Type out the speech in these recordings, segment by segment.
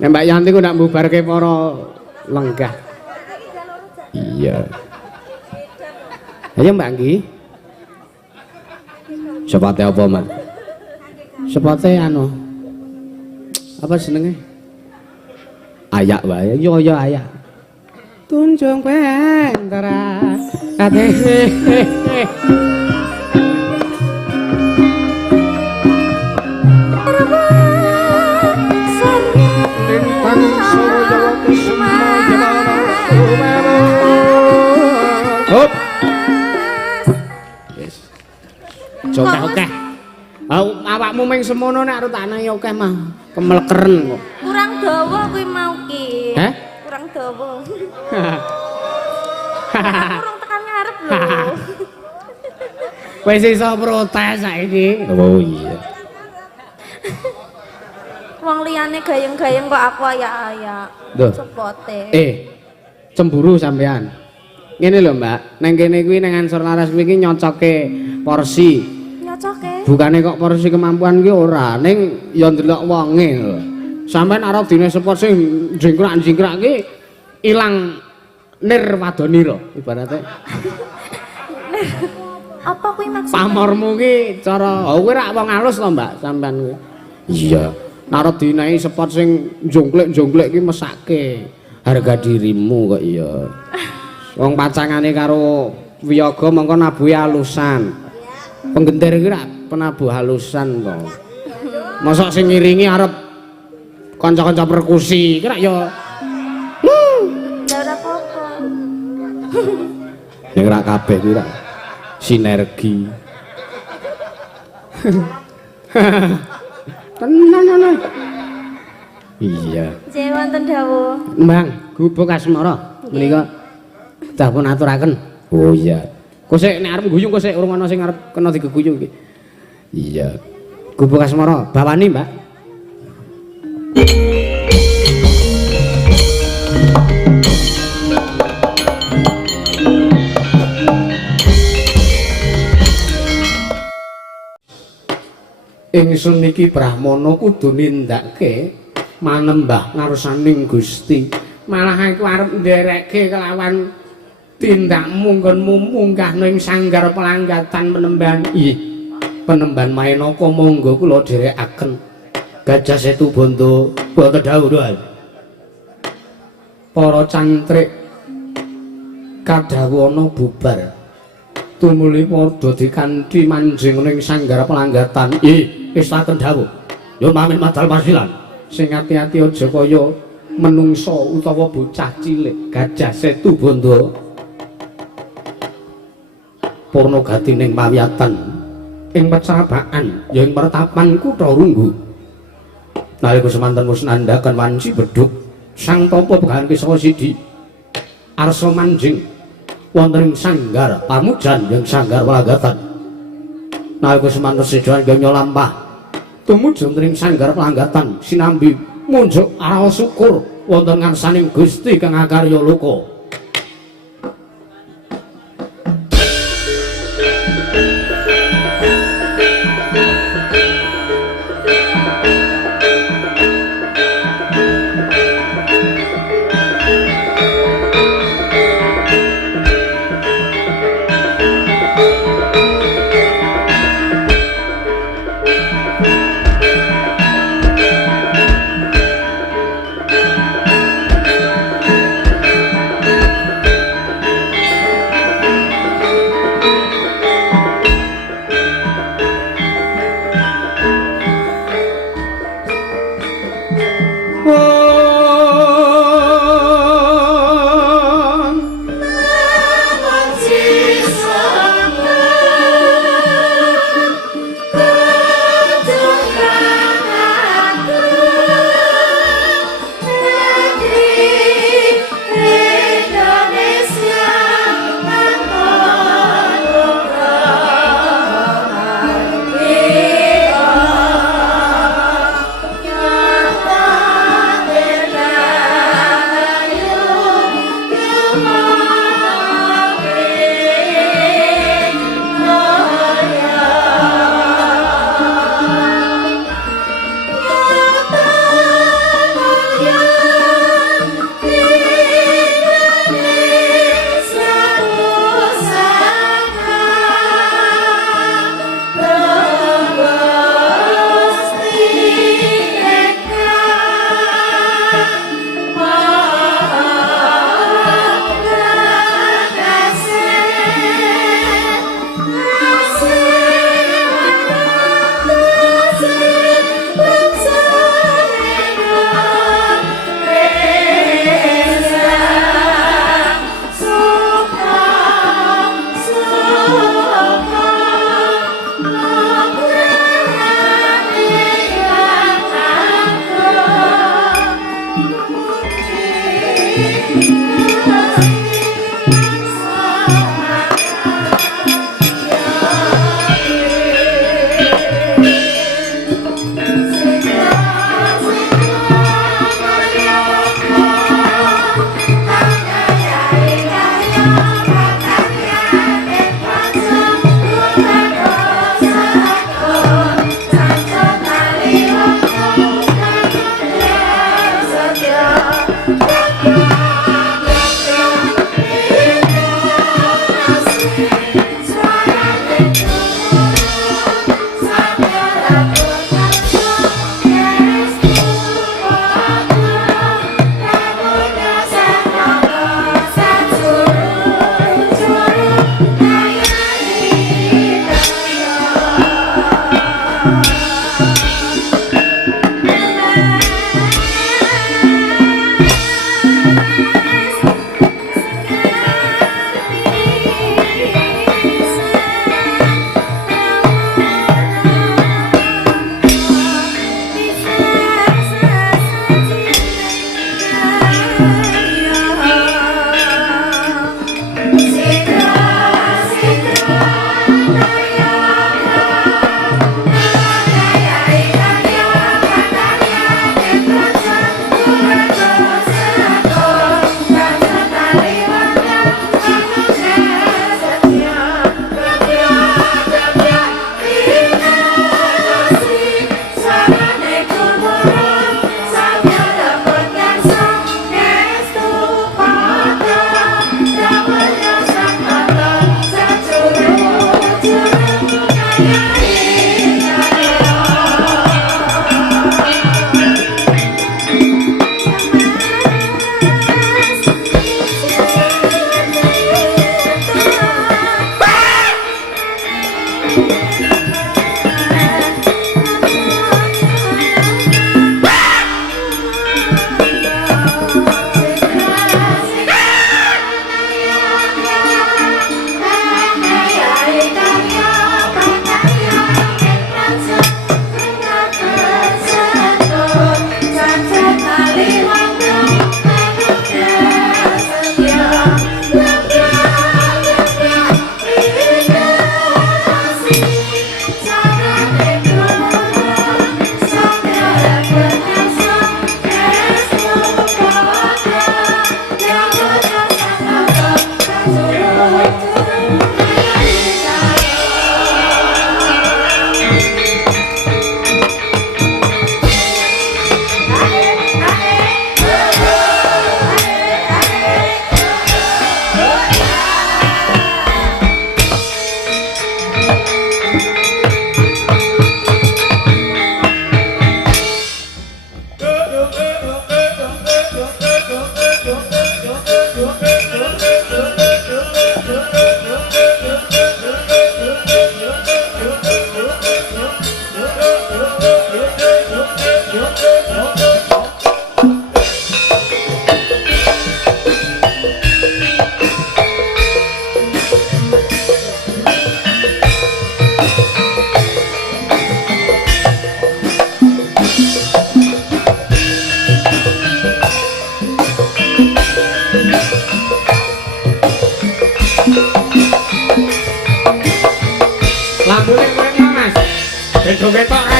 Nek Mbak Yanti ku ndak mbubarke para lenggah. Iya. Ayo Mbak Anggi. Sepote apa, Mas? Sepote anu. Apa jenenge? Ayak wae. Yo ayak. Tunjung pentara. Ate. Hop. Yes. Coba oke. Awakmu meng semono nek arep tak nai oke mah kemelekeren kok. Kurang dawa kuwi mau ki. Hah? Kurang dawa. Kurang tekan ngarep lho. Wis iso protes saiki. Oh iya. Wong liyane gayeng-gayeng kok aku ayak-ayak. Sepote. Cemburu sampean. Ngene lho, Mbak. Nang kene kuwi nang Ansor Laras kuwi iki nyocoke porsi. Nyocoke. Bukane kok porsi kemampuan kuwi ora, ning ya ndelok wonge lho. Sampeyan arep dine sport sing jingkrak-jingkrak ki ilang nirwadonira ibarate. Apa kuwi maksudnya? Pamormu ki cara kowe rak wong alus lho, Mbak, sampean kuwi. Iya. Narep dinaiki sport sing jongklek-jongklek ki mesake harga dirimu kok iya. Wong pacangane karo Wiyaga mongko nabuhe halusan. Penggenter iki rak penabuh halusan to. Mosok sing ngiringi arep kanca-kanca perkusi iki rak ya. Ya ora apa-apa. Ning rak kabeh kuwi rak sinergi. Tenan. Iya. Nggih wonten dawuh. Mbang, Gubuk Asmara menika dapun aturaken. Oh iya. Kok sik nek arep guyung kok sik urung ana sing arep kena digeguyung iki. Iya. Gubuk Asmara, bawani, Mbak. Ingsun niki Brahmana kudu nindakake manembah ngarsaning Gusti. Malah aku arep nderekke kelawan tindakmu nggonmu munggah ning sanggar pelanggatan Penemban. Ih, Penemban Maenaka monggo kula dherekaken. Gajah Setu Bondo, boten dawuh doa. Para cantrik kadhawana bubar. Tumuli padha dikanthi manjing ning sanggar pelanggatan. Istaken dawuh. Yo mamin madal pasilan. Sing ati-ati aja kaya menungsa utawa bocah cilik. Gajah Setu Bondo. Purna gatining pawiyatan ing pecabaan ya ing pertapan Kutha Runggu. Nalika semanten wis nandhaken wanci bedhug sang tapa begahan Kiswa Sidi arsa manjing wonten ing sanggar pamujan ing sanggar pelanggatan. Nalika semanten sedayan ganya lampah tumuju ing sanggar pelanggatan sinambi munjuk raos syukur wonten ngarsaning Gusti kang akarya loka.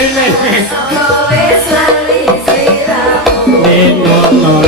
raine. Wis lali sliramu. No.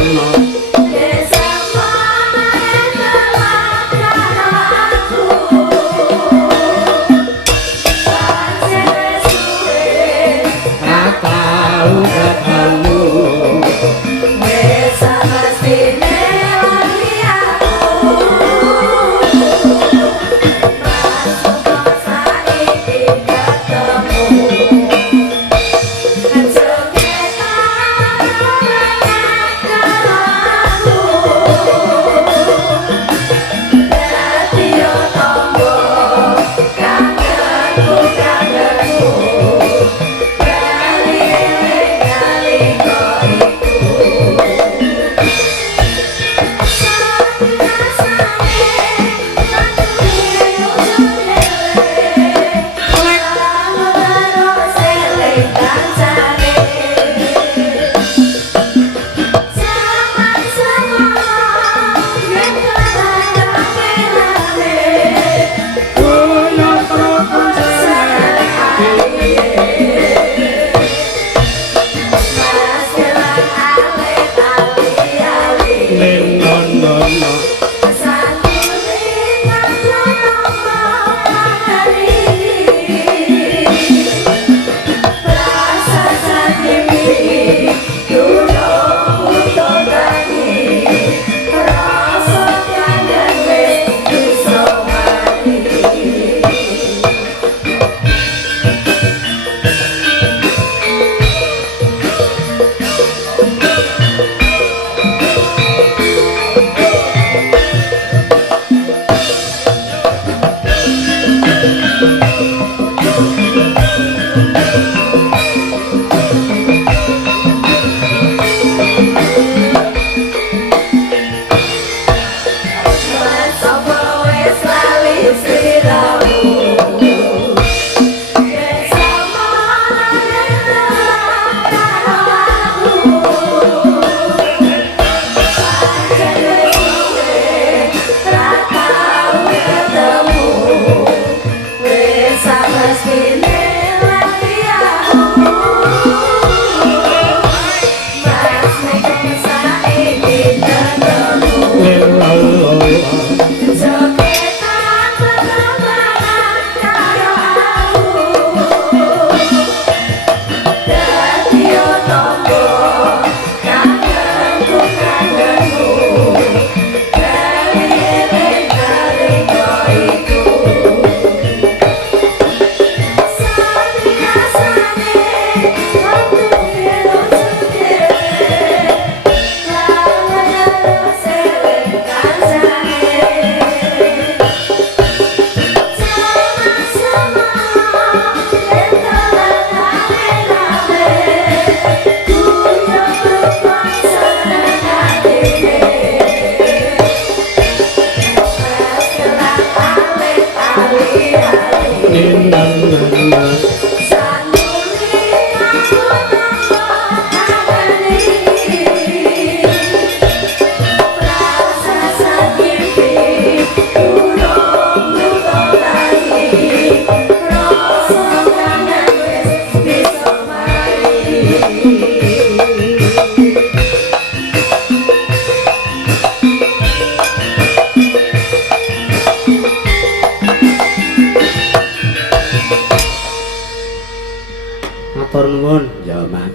Matur nuwun ya Mas.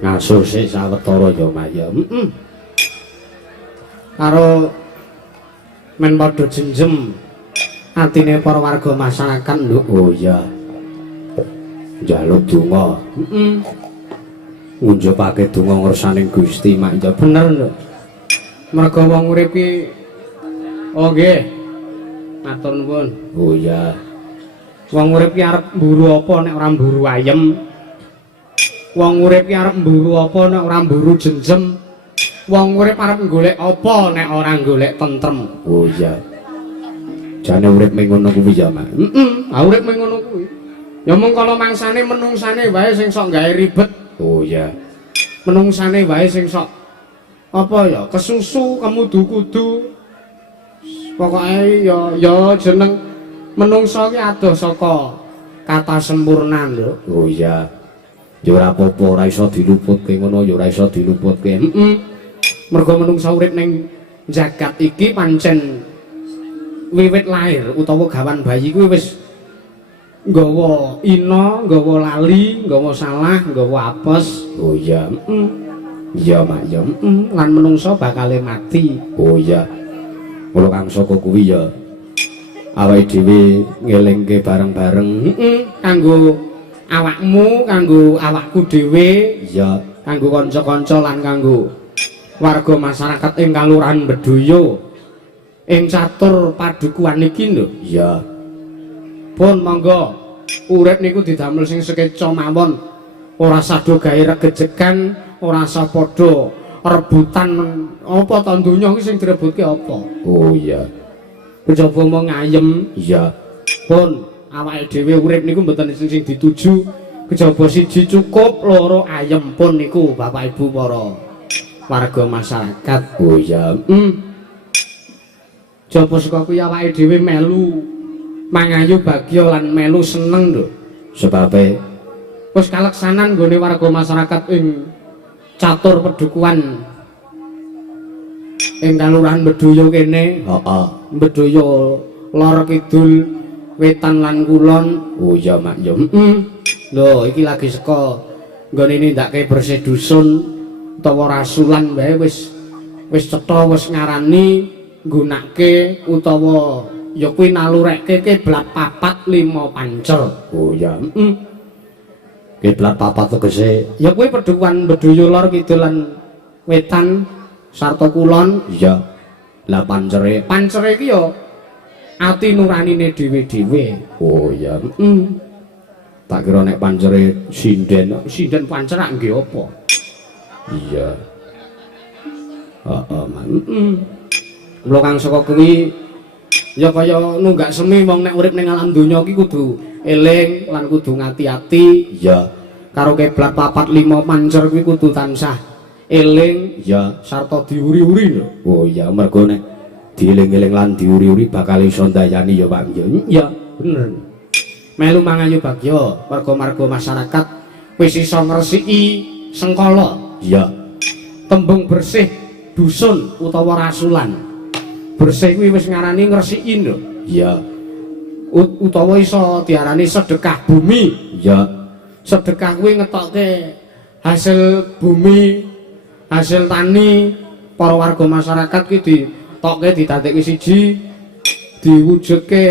Ngasuse sawetara ya Mas ya. Karo men padha jenjem atine para warga masyarakat lho. Oh iya. Njaluk donga. Ngunjupake donga ngersaning Gusti Mak ya bener lho. Merga wong urip ki oh nggih. Matur nuwun. Oh iya. Wong urip ki arep mburu apa nek ora mburu ayem. Wong urip ki arep mburu apa nek ora mburu jenjem. Wong urip arep golek apa nek ora golek tentrem. Oh iya. Jane urip mung ngono kuwi ya, Mak. Urip mung ngono kuwi. Ya mung kala mangsane menungsane wae sing sok gawe ribet. Oh iya. Menungsane wae sing sok apa ya kesusu kemudu-kudu. Pokoke ya jeneng menungsa ki adoh saka kata sempurna lho. Oh iya. Ya ora apa-apa, ora iso diluputke ngono, ya ora iso diluputke. Mergo menungsa urip ning jagat iki pancen wiwit lair utawa gawan bayi kuwi wis nggawa ina, nggawa lali, nggawa salah, nggawa apes. Oh iya. Iya mak ya. Lan menungsa bakale mati. Oh iya. Mula kang saka kuwi ya awake dhewe ngelingke bareng-bareng kanggo awakmu, kanggo awakku dhewe, iya, kanggo kanca-kanca lan kanggo warga masyarakat ing Kalurahan Bedoyo ing catur padukuhan iki lho. iya. Pun monggo urip niku didamel sing sekeca mawon, ora sado gawe regejekan, ora sa padha rebutan apa ta donya iki sing direbutke apa. Oh iya. Kejaba mung ngayem. Iya. Pun awake dhewe urip niku mboten sing dituju kejaba siji cukup, loro ayem pun niku Bapak Ibu para warga masyarakat. Oh iya. Jaba saka kuwi awake dhewe melu mangayu bagya lan melu seneng lho. Sebabe Wis kaleksanan nggone warga masyarakat ing catur pedukuhan ing Kalurahan Bedoyo kene. heeh. Bedoyo lor kidul wetan lan kulon. Oh iya mak ya. Lho iki lagi saka nggone nindakake bersih dusun utawa rasulan wae wis cetha wis ngarani nggunakake utawa ya kuwi nalurekke kiblat 4 5 pancel. Oh iya. Kiblat papat tegese. Ya kuwi pedukuhan Bedoyo lor kidul lan wetan sarta kulon. Iya. Lah pancere. Pancere iki ya ati nuranine dhewe-dhewe. Oh iya. Tak kira nek pancere sinden pancerak nggih apa? Iya. Heeh, man. Mula kang saka kuwi ya kaya nunggak semi wong nek urip ning alam donya iki kudu eling lan kudu ngati-ati. Iya. Karo kiblat 4 5 pancer kuwi kudu tansah eling Iya. sarta diuri-uri lho. Oh iya, mergo nek dieling-eling lan diuri-uri bakal iso ndayani ya Pak. Ya, bener. Melu mangayu bagya warga-warga masyarakat wis iso ngresiki sengkala. Iya. Tembung bersih dusun utawa rasulan. Bersih kuwi wis ngarani ngresiki lho. Iya. Utawa iso diarani sedekah bumi. Iya. Sedekah kuwi ngetokke hasil bumi, hasil tani para warga masyarakat ki ditokke didadekke siji, diwujudke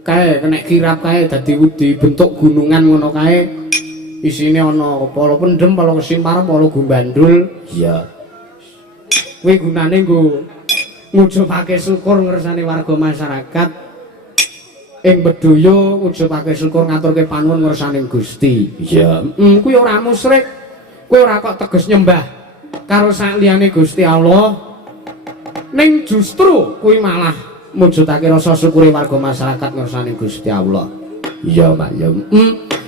kae kena kirap kae dadi dibentuk gunungan ngono kae. Isine ana kepala pendem, kepala kesimpar, kepala gumbandul. Iya. Kuwi gunane nggo ngujupake syukur ngersane warga masyarakat ing Bedoyo, ngujupake syukur ngaturke panuwun ngersane Gusti. Iya. Kuwi ora musyrik. Kuwi ora kok teges nyembah karo saliyane Gusti Allah. Ning justru kuwi malah mujudake rasa syukure warga masyarakat ngersane Gusti Allah. Iya, Mak ya.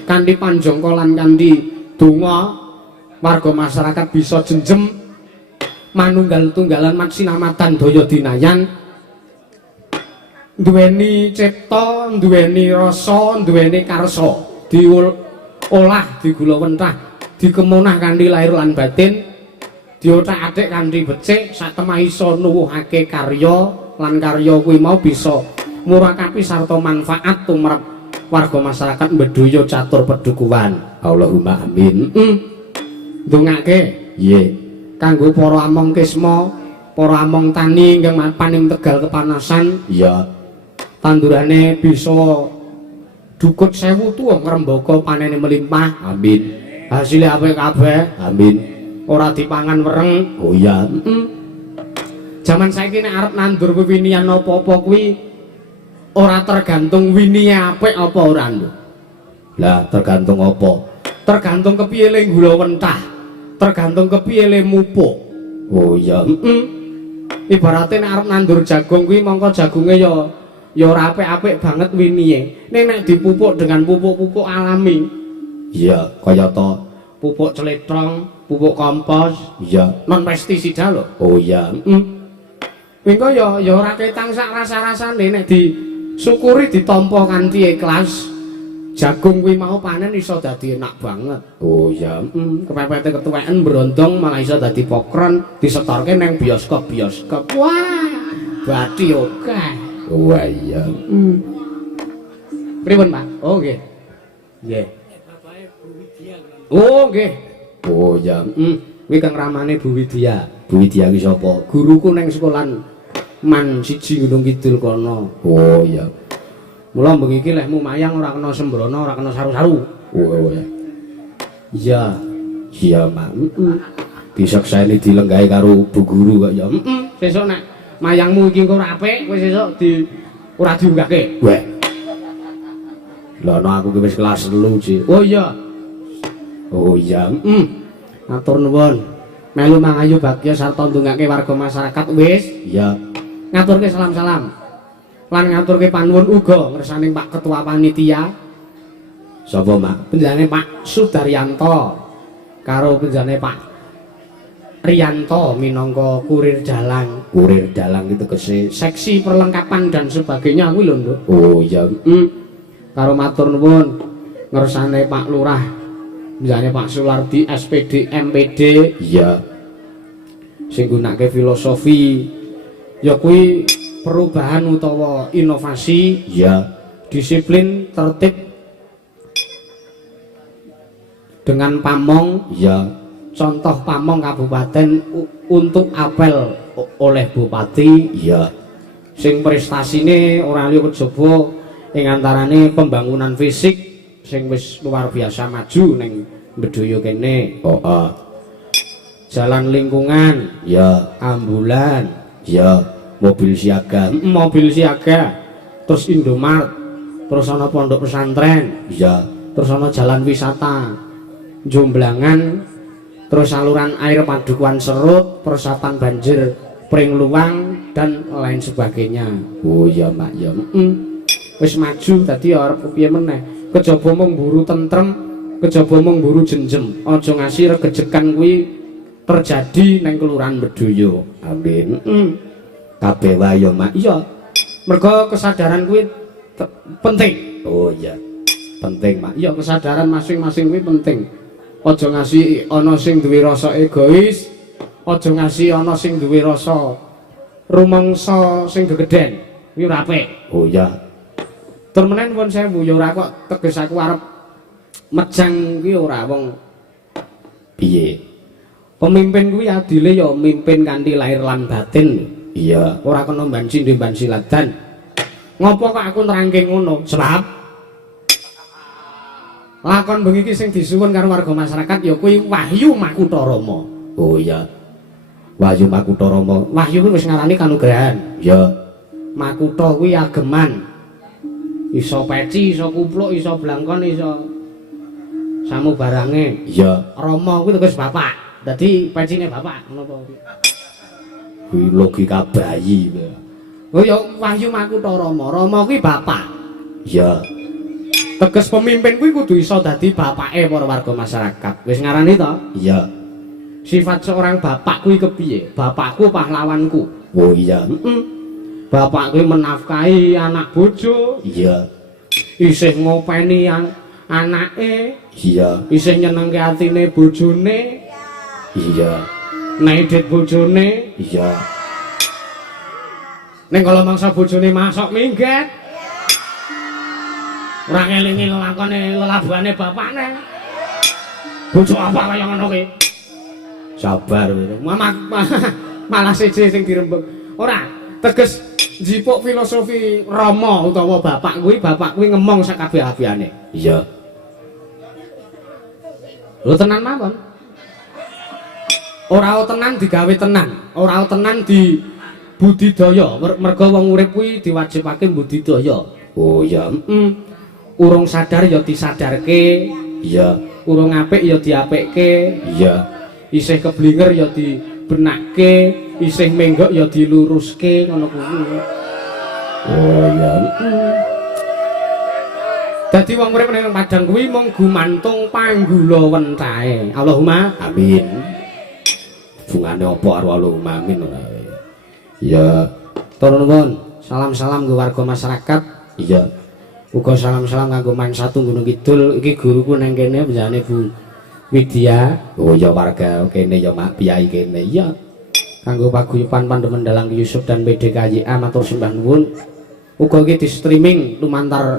Kanthi panjangka lan kanthi donga warga masyarakat bisa jenjem manunggal-tunggalan maksinamatan daya dinayan, duweni cipta, duweni rasa, duweni karsa, diolah, digulawentah, dikemunah kanthi lahir lan batin, diothak-athik kanthi becik, satemah iso nuwuhake karya lan karya kuwi mau bisa murakapi sarta manfaat tumrap warga masyarakat Bedoyo catur pedukuhan. Allahumma amin. Ndongake Nggih. kanggo para among kisma, para among tani ingkang mapan ing Tegal Kepanasan. Iya. Tandurane bisa dukut 1000 tuwa ngrembaka panene melimpah. Amin. Hasilé apik kabeh. Amin. Ora dipangan wereng. Oh iya. Jaman saiki nek arep nandur wewinian apa-apa kuwi ora tergantung winihe apik apa ora lho. Lah tergantung apa? Tergantung kepiye le gulawentah. Tergantung kepiye le mupuk. Oh iya. Ibarate nek arep nandur jagung kuwi mongko jagunge ya ora apik-apik banget winihe. Ning nek dipupuk dengan pupuk-pupuk alami. Iya, kaya to. Pupuk cletong, pupuk kompos, Iya. non pestisida lho. Oh iya. Mengko ya ora ketang sak rasa-rasane nek disyukuri ditampa kanthi ikhlas. jagung kuwi mau panen iso dadi enak banget. Oh iya. Kepepete ketuweken brondong malah iso dadi pokron disetorke nang bioskop-bioskop. Wah, bathi oke. Wah iya. Pripun, Pak? Oh nggih. Nggih. Oh nggih. Oh iya. Kuwi kang ramane Bu Widya. Bu Widya ki sapa? Guruku nang sekolahan Man siji Gunung Kidul kono. Oh iya. Mula bengi iki lehmu mayang ora kena sembrono, ora kena saru-saru. Oh iya. Iya. Iya, Mak. Disekseni dilenggahi karo Bu Guru kok ya. Sesuk nek mayangmu iki engko ora apik, kowe sesuk ora diunggahke. Weh. Lah ana aku ki wis kelas 3, Ci. Oh iya. Oh iya. Matur nuwun. Melu mangayu bagya sarta ndongake warga masyarakat wis. Iya. Ngaturke salam-salam. Lan ngaturke panuwun uga ngersaning Pak Ketua Panitia. Sapa, Mak? Penjane Pak Sudaryanto karo penjane Pak Riyanto minangka kurir dalang. Kurir dalang itu tegese Seksi perlengkapan dan sebagainya kuwi lho, Nduk. Oh iya. Karo matur nuwun ngersane Pak Lurah, penjane Pak Sulardi SPD MPD. Iya. Sing gunake filosofi ya kuwi perubahan utawa inovasi, Iya. disiplin, tertib dengan pamong. Iya. Contoh pamong kabupaten untuk apel oleh bupati. Iya. Sing prestasine ora liya kejaba ing antarane pembangunan fisik sing wis luar biasa maju ning Bedoyo kene. Oh, Jalan lingkungan, iya. ambulan, Iya. Mobil siaga. mobil siaga, terus Indomart, terus ana pondok pesantren, Iya. terus ana jalan wisata, Jomblangan, terus saluran air Padukuhan Serut, persapan banjir Pring Luang dan lain sebagainya. Oh iya, Mak, ya. Wis maju dadi arep piye meneh. Kejaba mung mburu tentrem, kejaba mung mburu jenjem. Aja ngasih regejekan kuwi terjadi nang kelurahan Bedoyo. Amin. Kabeh wae ya, Mak. Iya. Mergo kesadaran kuwi penting. Oh iya. Penting, Mak. Iya, kesadaran masing-masing kuwi penting. Aja ngasih ana sing duwe rasa egois, aja ngasih ana sing duwe rasa rumangsa sing gegeden. Kuwi ora apik. Oh iya. Tur menen pun sewu ya ora kok teges aku arep mejang kuwi ora wong Piye? pemimpin kuwi adile ya mimpin kanthi lahir lan batin. Iya. Ora kena mbanci ndhe mbanci ladan. Ngopo kok aku nerangke ngono? Sebab lakon bengi iki sing disuwun karo warga masyarakat ya kuwi Wahyu Makutha Rama. Oh iya. Wahyu Makutha Rama. Wahyu kuwi wis ngarani kanugrahan. Ya. Makutha kuwi ageman. Iso peci, iso kupluk, iso blangkon, iso samubarange. Iya. Rama kuwi teges bapak. Dadi pecine bapak ngono apa? Kuwi logika bayi. Oh ya Wahyu Makutha Rama. Rama kuwi bapak. Iya. Teges pemimpin kuwi kudu iso dadi bapake para warga masyarakat. Wis ngarani to? Iya. Sifat seorang bapak kuwi kepiye? Bapakku pahlawanku. Oh iya. Bapak kuwi menafkahi anak bojo, Iya. isih ngopeni anake, Iya. isih nyenengke atine bojone, Iya. nedit bojone. Iya. Ning kala mangsa bojone masuk minggat. Ora ngelingi lelakone lelabuhane bapakne. Bojo apa kaya ngono kuwi? Sabar. Malah siji sing dirembug. Ora, teges njipuk filosofi Rama utawa bapak kuwi ngemong sakabeh-abehane. Iya. Lho tenan mawon. Ora tenan digawe tenan, ora tenan di budidaya. Merga wong urip kuwi diwajibake budidaya. Oh iya. Urung sadar ya disadarke. Iya. Urung apik ya diapikke. Iya. Isih keblinger ya dibenakke, isih menggok ya diluruske ngono kuwi. Oh iya. Dadi wong urip ning padang kuwi mung gumantung panggula wentahe. Allahumma Amin. Bungane apa karo Allahumma amin. Ya. Tur nuwun, salam-salam ke warga masyarakat. Iya. Uga salam-salam kanggo main satu Gunung Kidul iki guruku nang kene penjane Bu Widya. Oh ya warga kene ya Mak Piyai kene ya. Kanggo paguyuban Pandemen Dalang Yusuf dan PDKYA matur sembah nuwun. Uga iki di streaming lumantar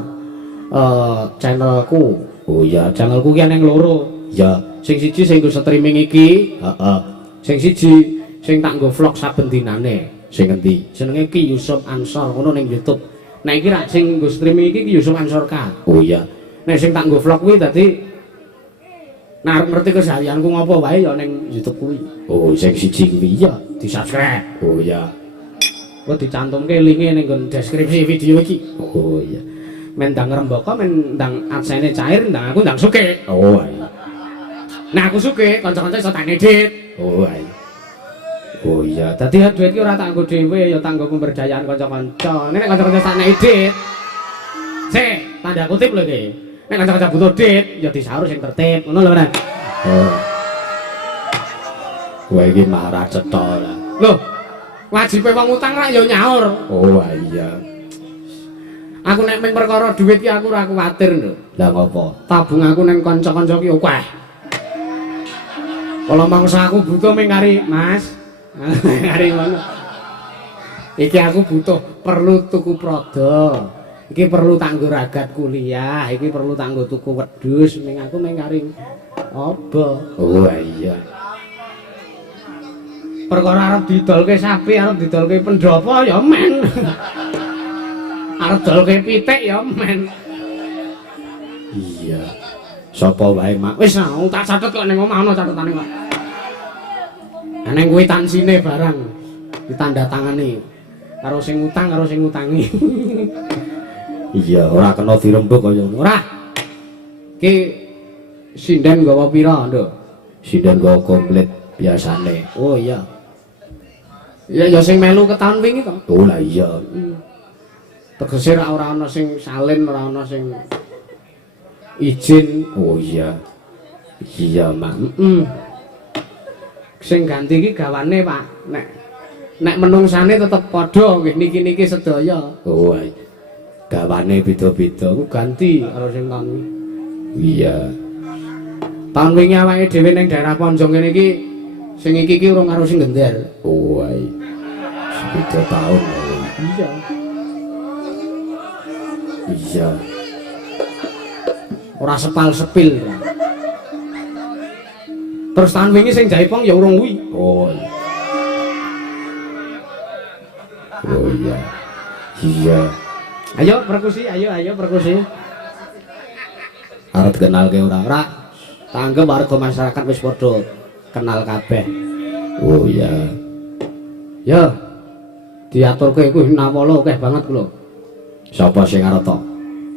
channelku. Oh ya Channelku ki ana loro. ya. Sing siji sing nggo streaming iki, Heeh. sing siji sing tak nggo vlog saben dinane. Sing endi? Jenenge Ki Yusuf Ansor ngono ning YouTube. Nah iki rak sing nggo streaming iki Ki Yusuf Ansor Ka. Oh ya. Nek sing tak nggo vlog kuwi dadi nek arep ngerti keseharianku ngopo wae ya ning YouTube kuwi. Oh sing siji kuwi ya. Di-subscribe. Oh ya. Kok dicantumke linke ning nggon deskripsi video iki. Oh ya. Men ndang ngrembaka men ndang adsene cair ndang aku ndang suke. Oh iya. Nah aku suke kanca-kanca iso tak edit. Oh iya. Oh iya. Dadi duit ki ora tak nggo dhewe ya tak nggo pemberdayaan kanca-kanca. Nek kanca-kanca tak edit. Sik, tanda kutip lho iki. Nek kanca-kanca butuh edit ya disaur sing tertib. Ngono lho, Mas. Oh. Kowe iki marah cetha lah. Lho, wajibe wong utang rak ya nyaur. Oh iya. Aku nek mung perkara duit ki aku ora kuwatir lho. Lah ngopo? Tabung aku ning kanca-kanca ki akeh. Kalau mangsa aku butuh mung kari, Mas. Kari ngono. Iki aku butuh perlu tuku produk. Iki perlu tak nggo ragat kuliah, iki perlu tak nggo tuku wedhus, ning aku mung kari apa? Oh iya. Perkara arep didolke sapi, arep didolke pendopo ya men. Arep dolke pitik ya men. Iya. Sapa wae Mak? Wis tak catet kok ning omah ana catetane kok. Neng kwitansinya barang ditanda tangani karo sing utang karo sing utangi. Iya, ora kena dirembuk kaya ngono. Ora. Ki sinden gawa pira, Nduk? Sinden go komplit biasane. Oh iya. Ya sing melu ketaun wingi to. Oh lah iya. Tegese ora ana sing salin, ora ana sing izin. Oh iya. Iya, Mak. Sing ganti iki gawane, Pak. Nek menungsane tetep padha nggih niki-niki sedaya. Oh iya. Gawane beda-beda. Aku ganti karo sing tahun wingi. Iya. Tahun wingi awake dhewe ning daerah Ponjong kene iki sing iki urung karo sing gender. Oh iya. Beda tahun. Iya. Iya. Ora sepal-sepil. Terus tahun wingi sing Jaipong ya urung kuwi. Oh iya. Oh iya. Iya. Ayo perkusi, ayo perkusi. Arep kenal ke ora? Ora. Tanggep warga masyarakat wis padha kenal kabeh. Oh iya. Ya. Diaturke kuwi nawala akeh banget ku lho. Sapa sing arep to?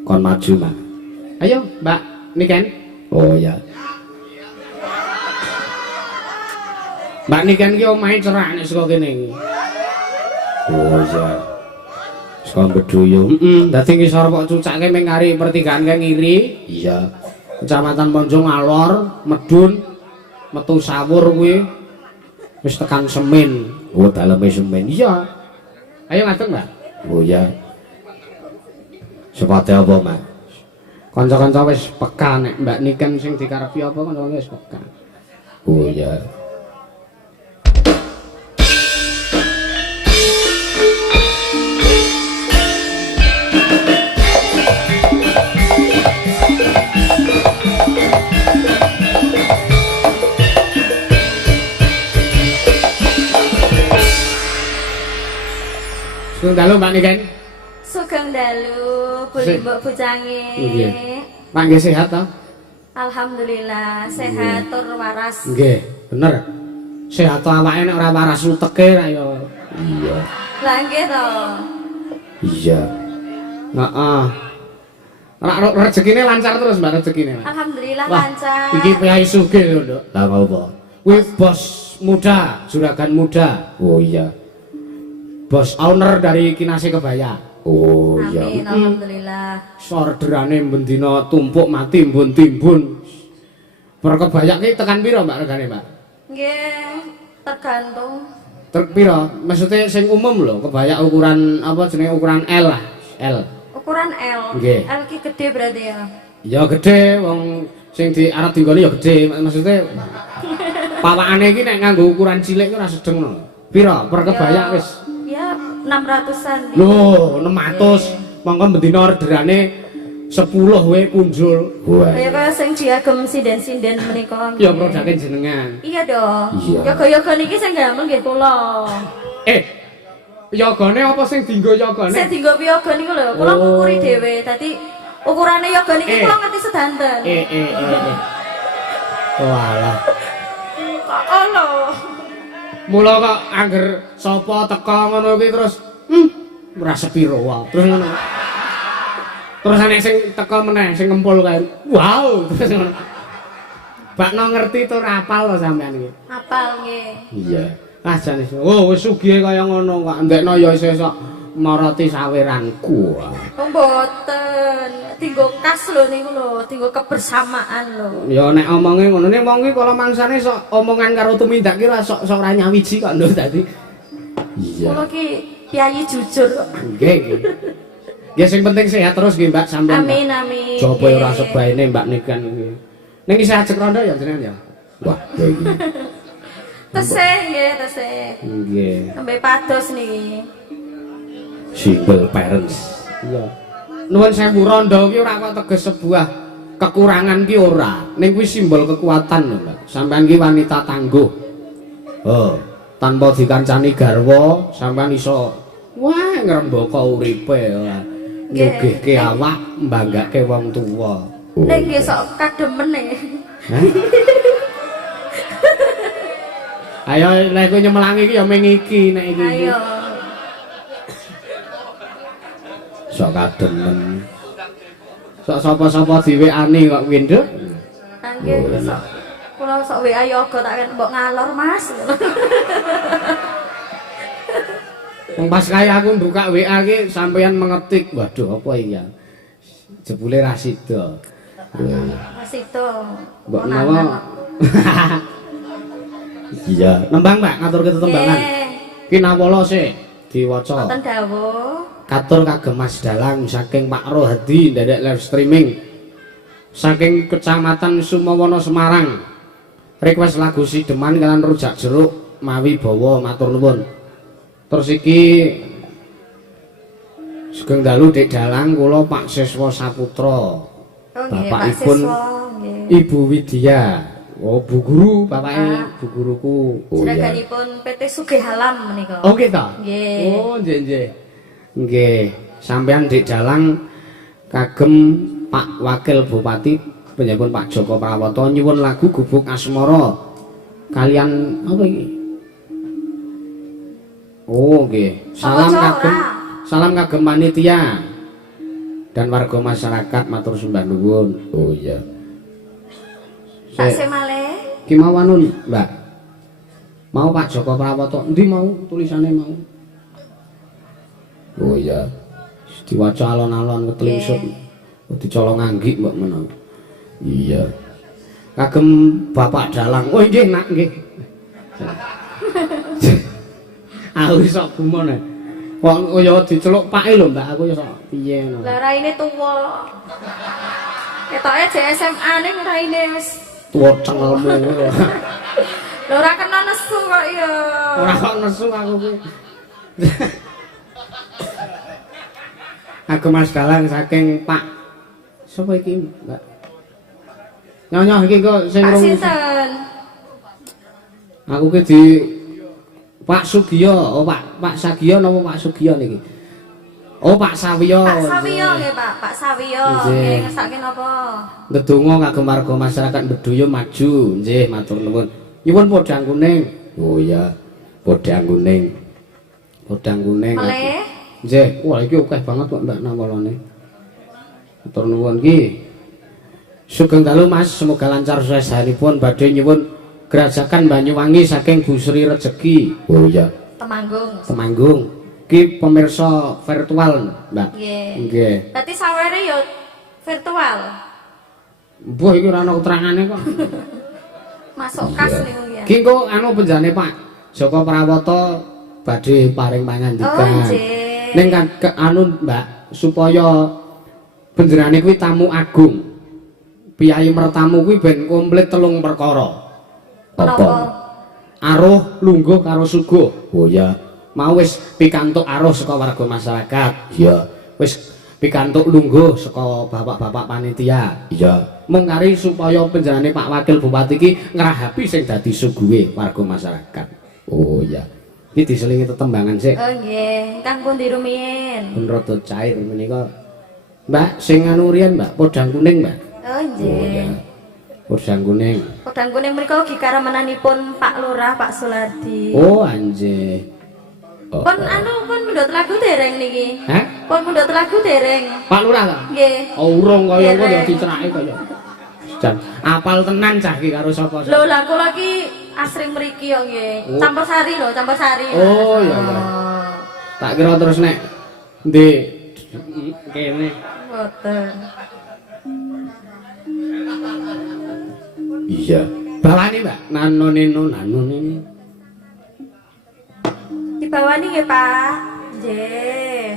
Kon maju, Mak. Ayo, Mbak Niken. Oh iya. Mbak Niken ki omahe cerak nek saka kene iki. Oh iya. Sekon beduyo. Dadi ngisor kok cucake ming kari pertigaan ke ngiri. Iya. Kecamatan Ponjong Alor, Medun, metu sawur kuwi wis tekan Semin. Oh daleme semen. Iya. Ayo ngadeg, Mbak. Oh iya. Sepate apa, Mak? Kanca-kanca wis peka nek Mbak Niken sing dikarepi apa kanca-kanca wis peka. Oh iya. Sugeng dalu Mbak Niken. Sugeng dalu, Mbok Bucange. Nggih. Pak nggih sehat to? Alhamdulillah sehat tur waras. Nggih, bener. Sehat to awake nek ora waras uteke ra ya. Iya. Lah nggih to. Iya. Heeh. Ora rezekine lancar terus Mbak rezekine. Mbak. Alhamdulillah Wah, lancar. iki piyai sugih lho, Nduk. Lah apa? Kuwi bos muda, juragan muda. Oh iya. Bos owner dari Kinasi Kebaya. Oh iya. Amin, alhamdulillah. Sorderane bendina tumpuk mati mbun timbun. Perkebaya ki tekan pira Mbak regane, Mbak? Nggih, tergantung. Pira? Maksudnya sing umum lho, kebaya ukuran apa jenenge ukuran L lah. L. Ukuran L. Nggih. L ki gede berarti ya. Ya gede wong sing di arep dinggoni ya gede. Maksudnya pawakane iki nek nganggo ukuran cilik ki ora sedeng no. Pira per kebaya wis? Ya 600-an. Lho, 600. Monggo bendina orderane 10 wae kunjul. Ya kaya sing diagem sinden-sinden menika. Ya produke jenengan. Iya dong. Iya. Yoga-yoga niki sing gamel nggih kula. Yogane apa sing dienggo yogane? Sing dienggo yoga niku lho, kula ngukuri dhewe. Dadi ukurane yoga niki kula ngerti sedanten. Walah. Kok ono? Mula kok angger sapa teka ngono kuwi terus ora sepiro wae. Terus ngono. Terus nek sing teka meneh sing ngempul kae. Wow, terus ngono. Bakno ngerti tur apal to sampean iki. Apal nggih. Iya. Ah jane. Oh wis sugih kaya ngono kok ndekno ya sesuk marati saweranku. Oh mboten. Tinggo kas lho niku lho, tinggo kebersamaan lho. Ya nek omonge ngono nek wong iki kala mangsane sok omongan karo tumindak ki ora sok ora nyawiji kok lho dadi. Iya. Kula ki piyayi jujur kok. Nggih nggih. Ya sing penting sehat terus nggih Mbak sampean. Amin amin. Coba ora sebaene Mbak Nikan iki. Ning isih ajek rondo ya jenengan ya. Wah, kayak gini. Tesih nggih, tesih. Nggih. Nembe pados niki. Single parents. Iya. Nuwun sewu rondo ki ora kok teges sebuah kekurangan ki ora. Ning kuwi simbol kekuatan lho, Mbak. Sampeyan ki wanita tangguh. Oh, tanpa dikancani garwa, sampeyan iso wah ngrembaka uripe ora. Nyugihke awak, mbanggake wong tuwa. Nek nggih sok kademen e. Ayo lek kowe nyemelangi iki ya ming iki nek iki. Ayo. Sok kademen. Sok sapa-sapa diweani kok kuwi, Nduk. Nggih sok. Kula sok WA yoga tak ken mbok ngalor, Mas. Wong pas kaya aku buka WA ki sampeyan mengetik, waduh apa iki ya? Jebule ra sida. Mas itu. Mbok nawa. Iya. Nembang, Mbak, ngatur ketembangan. Ki nawala sik diwaca. Wonten dawuh. Katur kagem Mas Dalang saking Pak Rohadi ndadek live streaming. Saking Kecamatan Sumawana Semarang. Request lagu Sideman kalian rujak jeruk mawi bawa matur nuwun. Terus iki sugeng dalu Dik Dalang kula Pak Siswa Saputra. Bapakipun Ibu Widya. Oh, Bu Guru, bapake Bu Guruku. Jeraganipun PT Sugih Alam menika. Oh, nggih ta? Nggih. Oh, nggih nggih. Nggih, sampean Dik Dalang kagem Pak Wakil Bupati penjabun Pak Joko Prawoto nyuwun lagu Gubuk Asmara. Kalian apa iki? Oh, nggih. Salam kagem panitia dan warga masyarakat matur sembah nuwun. Oh iya. Tak semale. Ki mawanun, Mbak. Mau Pak Joko Prawoto, endi mau tulisane mau? Oh iya. Diwaca alon-alon ketelingsut. Dicolong anggik mbok menawa. Iya. Kagem Bapak Dalang. Oh nggih, Nak, nggih. Aku iso gumon. Wong ya diceluk pake lho, Mbak. Aku ya sok piye ngono. Lah raine tuwa. Ketoke jek SMA ning raine wis Tuwa cengelmu. lho ora kena nesu kok ya. Ora kok nesu aku kuwi. Aku Mas Dalang saking Pak sapa iki, Mbak? Nyonya iki kok sing Pak rung. sinten? Aku ki di Pak Sugiyo, oh Pak Sagiyo napa Pak Sugiyo niki? Oh Pak Sawiyo. Pak Sawiyo nggih, Pak. Pak Sawiyo nggih ngesake napa? Ndedonga kagem warga masyarakat Bedoyo maju, nggih matur nuwun. Nyuwun podang kuning. Oh iya. Podang kuning. Podang kuning. Meleh. Nggih, wah iki akeh banget kok Mbak nawalane. Matur nuwun iki. Sugeng dalu Mas, semoga lancar suasanipun badhe nyuwun Gerajakan Banyuwangi saking Bu Sri Rejeki. Oh iya. Temanggung. Temanggung. Ki pemirsa virtual, Mbak. Nggih. Nggih. Berarti sawere ya virtual. Mbah iki ora ana uterangane kok. Masuk kas niku ya. Ki engko anu penjane Pak Joko Prawoto badhe paring pangandikan. Oh, nggih. Ning anu Mbak supaya Panjenengane kuwi tamu agung. Piyayi mertamu kuwi ben komplit 3 perkara. Apa? Aruh, lungguh karo suguh. Oh ya. Mau wis pikantuk aruh saka warga masyarakat. Iya. Wis pikantuk lungguh saka bapak-bapak panitia. Iya. Mung kari supaya panjenengane Pak Wakil Bupati iki ngrahapi sing dadi suguhe warga masyarakat. Oh ya. Iki diselingi tetembangan sik. Oh nggih, Kang pundi rumiyin? Pun rada cair menika. Mbak, sing anu riyen, Mbak, podang kuning, Mbak. Oh nggih. Podang kuning. Podang kuning menika ugi karamenanipun Pak Lurah, Pak Sulardi. Oh, anjir. Pun anu pun mundhut lagu dereng niki. Hah? Pun mundhut lagu dereng. Pak Lurah ta? Nggih. Oh, urung kaya engko ya Dereng. dicerake kaya. Jan, apal tenan cah iki karo sapa? Lho, lah kula iki asring mriki yo nggih. Campur sari lho, campur sari. Oh, iya iya. Tak kira terus nek ndi kene. Mboten. Iya. Bawani, Mbak. Nanoneno nanonene. Dibawani nggih, Pak. Nggih.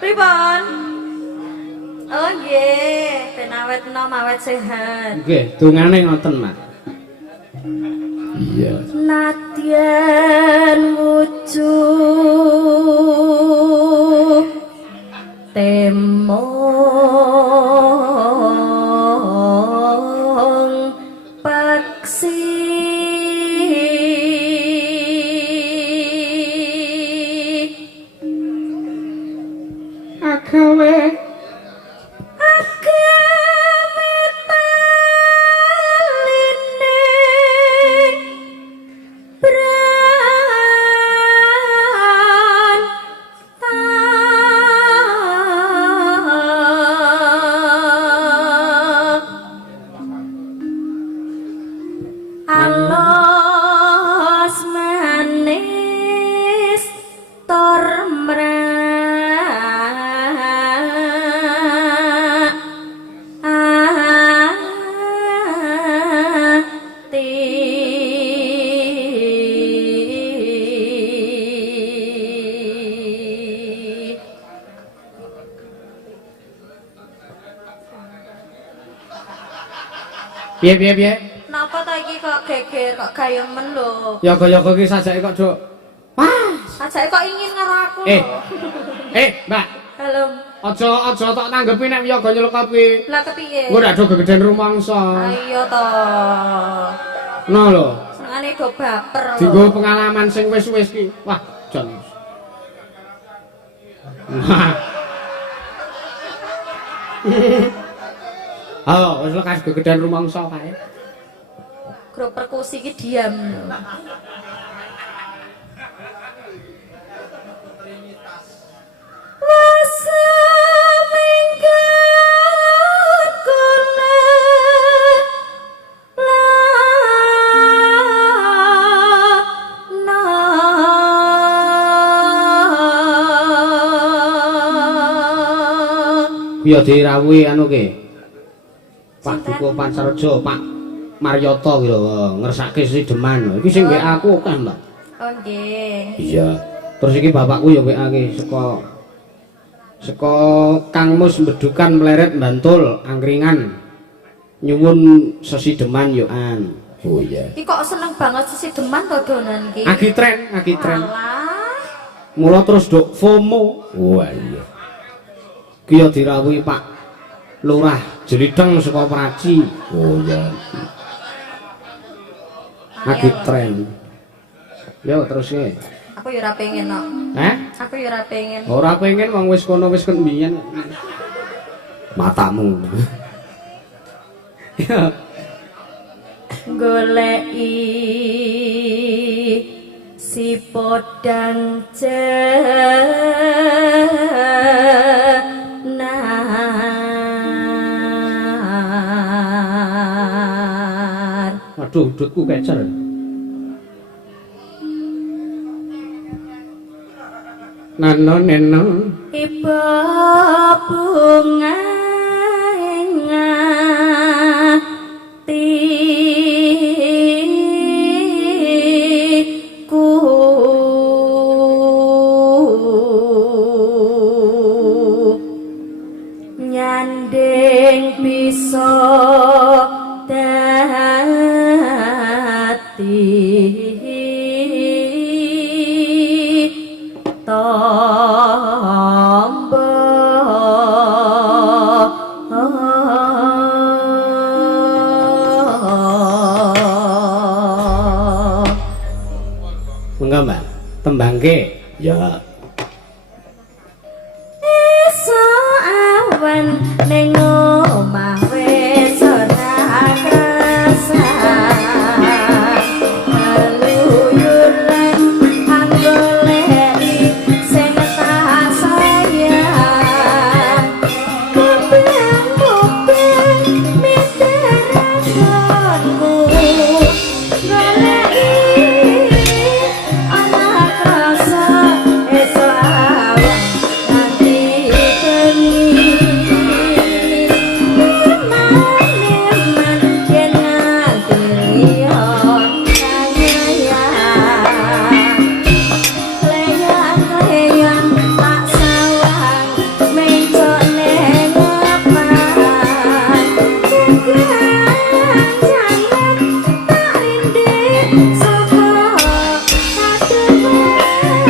Pripun? Oh nggih, ben awet enom, awet sehat. Nggih, dungane ngoten, Mak. Iya. Nadyan wujuh temong paksi Agawe alos manis tor piye? Napa ta iki kok geger kok gayemen lho. Yoga-yoga iki sajake kok, Duk. Wah, Ajake kok ingin karo aku Eh. lho. Mbak, Halo. aja tak tanggepi nek yoga nyeluk kopi. Lah kepiye? Engko ndak do gegeden rumangsa. Ayo to. No lho. Senengane do baper lho. Dienggo pengalaman sing wis-wis ki. Wah, jan. Halo, wis lekas gegeden rumangsa kae. Grup perkusi ki diam. Wasa minggat kula Kuwi dirawuhi anu ki. Pak Duko Pansarjo, Pak Maryoto ki lho, ngersake Sideman. Iki sing WA aku akeh, Mbak. Oh nggih. Iya. Terus iki bapakku ya WA ki saka Kang Mus Bedukan Mleret Bantul Angkringan. Nyuwun sesideman yo an. Oh iya. Iki kok seneng banget sisi deman to donan iki. Agi tren. Alah. Mula terus dok FOMO. Wah iya. Ki ya dirawuhi Pak Lurah Jelideng saka Praji. Oh iya. Agi tren. Yo terus ki. Aku ya ora pengen kok. Aku ya ora pengen. Ora pengen wong wis kono wis kembiyen. Matamu. Ya. Goleki si podang cenar. Waduh, udutku kecer. Nano neno Iba bunga ngatiku tombo mengko Mbak tembangke Ya. esuk awan ning omah wis ora krasan keluyuran anggoleki sing tak sayang mubeng miteranku goleki ana krasa esuk awan nanti bengi neman yen nganti liya kanyayang leyan-leyan tak sawang mencok ning ngepan jangan tak rindik saka kademen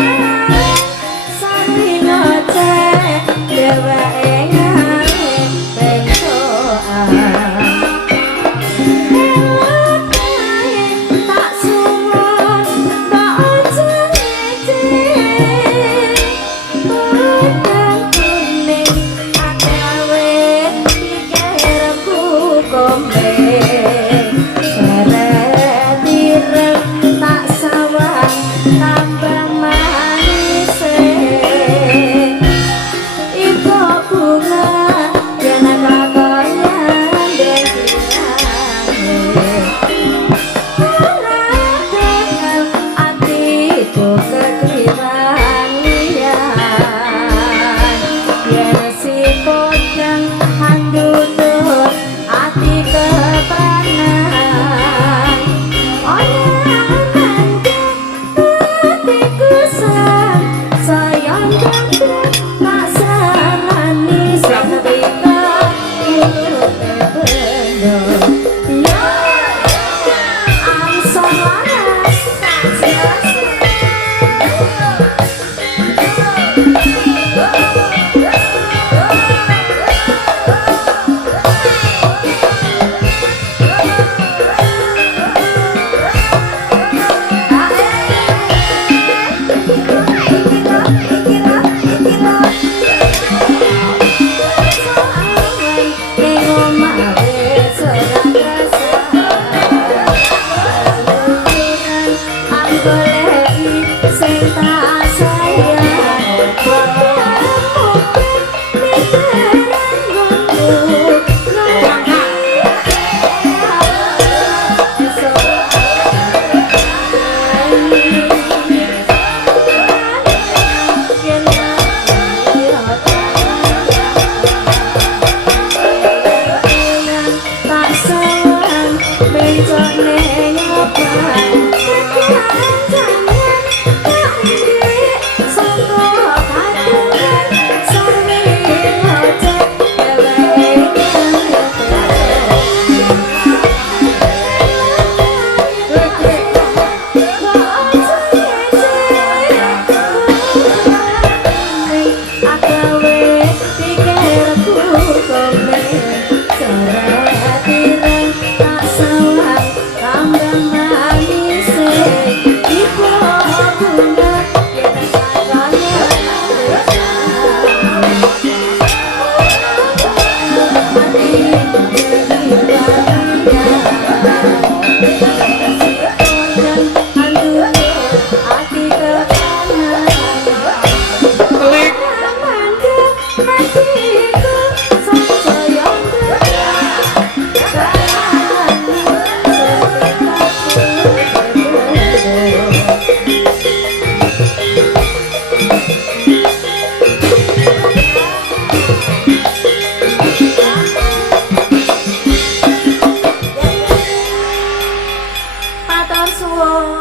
sarina cek dheweke ngalih bencokan tak suwon tak aja ngecek pedang kuning agawe pikirku komeng seret ireng tak sawang tambah manis iku bunga yen kakoyan atiku kekeliruan liyan yen si podang handutut ati kepranan oyananke atiku sayang gandeng tak sarani setrika urute bendo ya amsong laras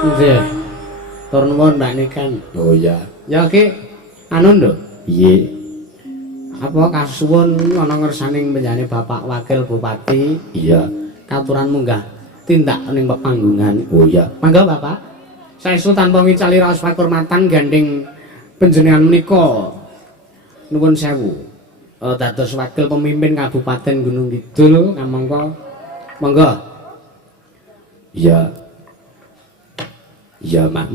nggih tur nuwun Mbak Niken Oh ya. ya Ki anu nduk Piye? apa kasuwun ana ngersaning penjane Bapak Wakil Bupati Iya. katuran munggah tindak ning panggungan Oh ya. mangga Bapak saestu tanpa ngicali raos pakurmatan gandeng panjenengan menika nuwun sewu dados wakil pemimpin Kabupaten Gunung Kidul kamangka monggo. Iya. Iya, Mak.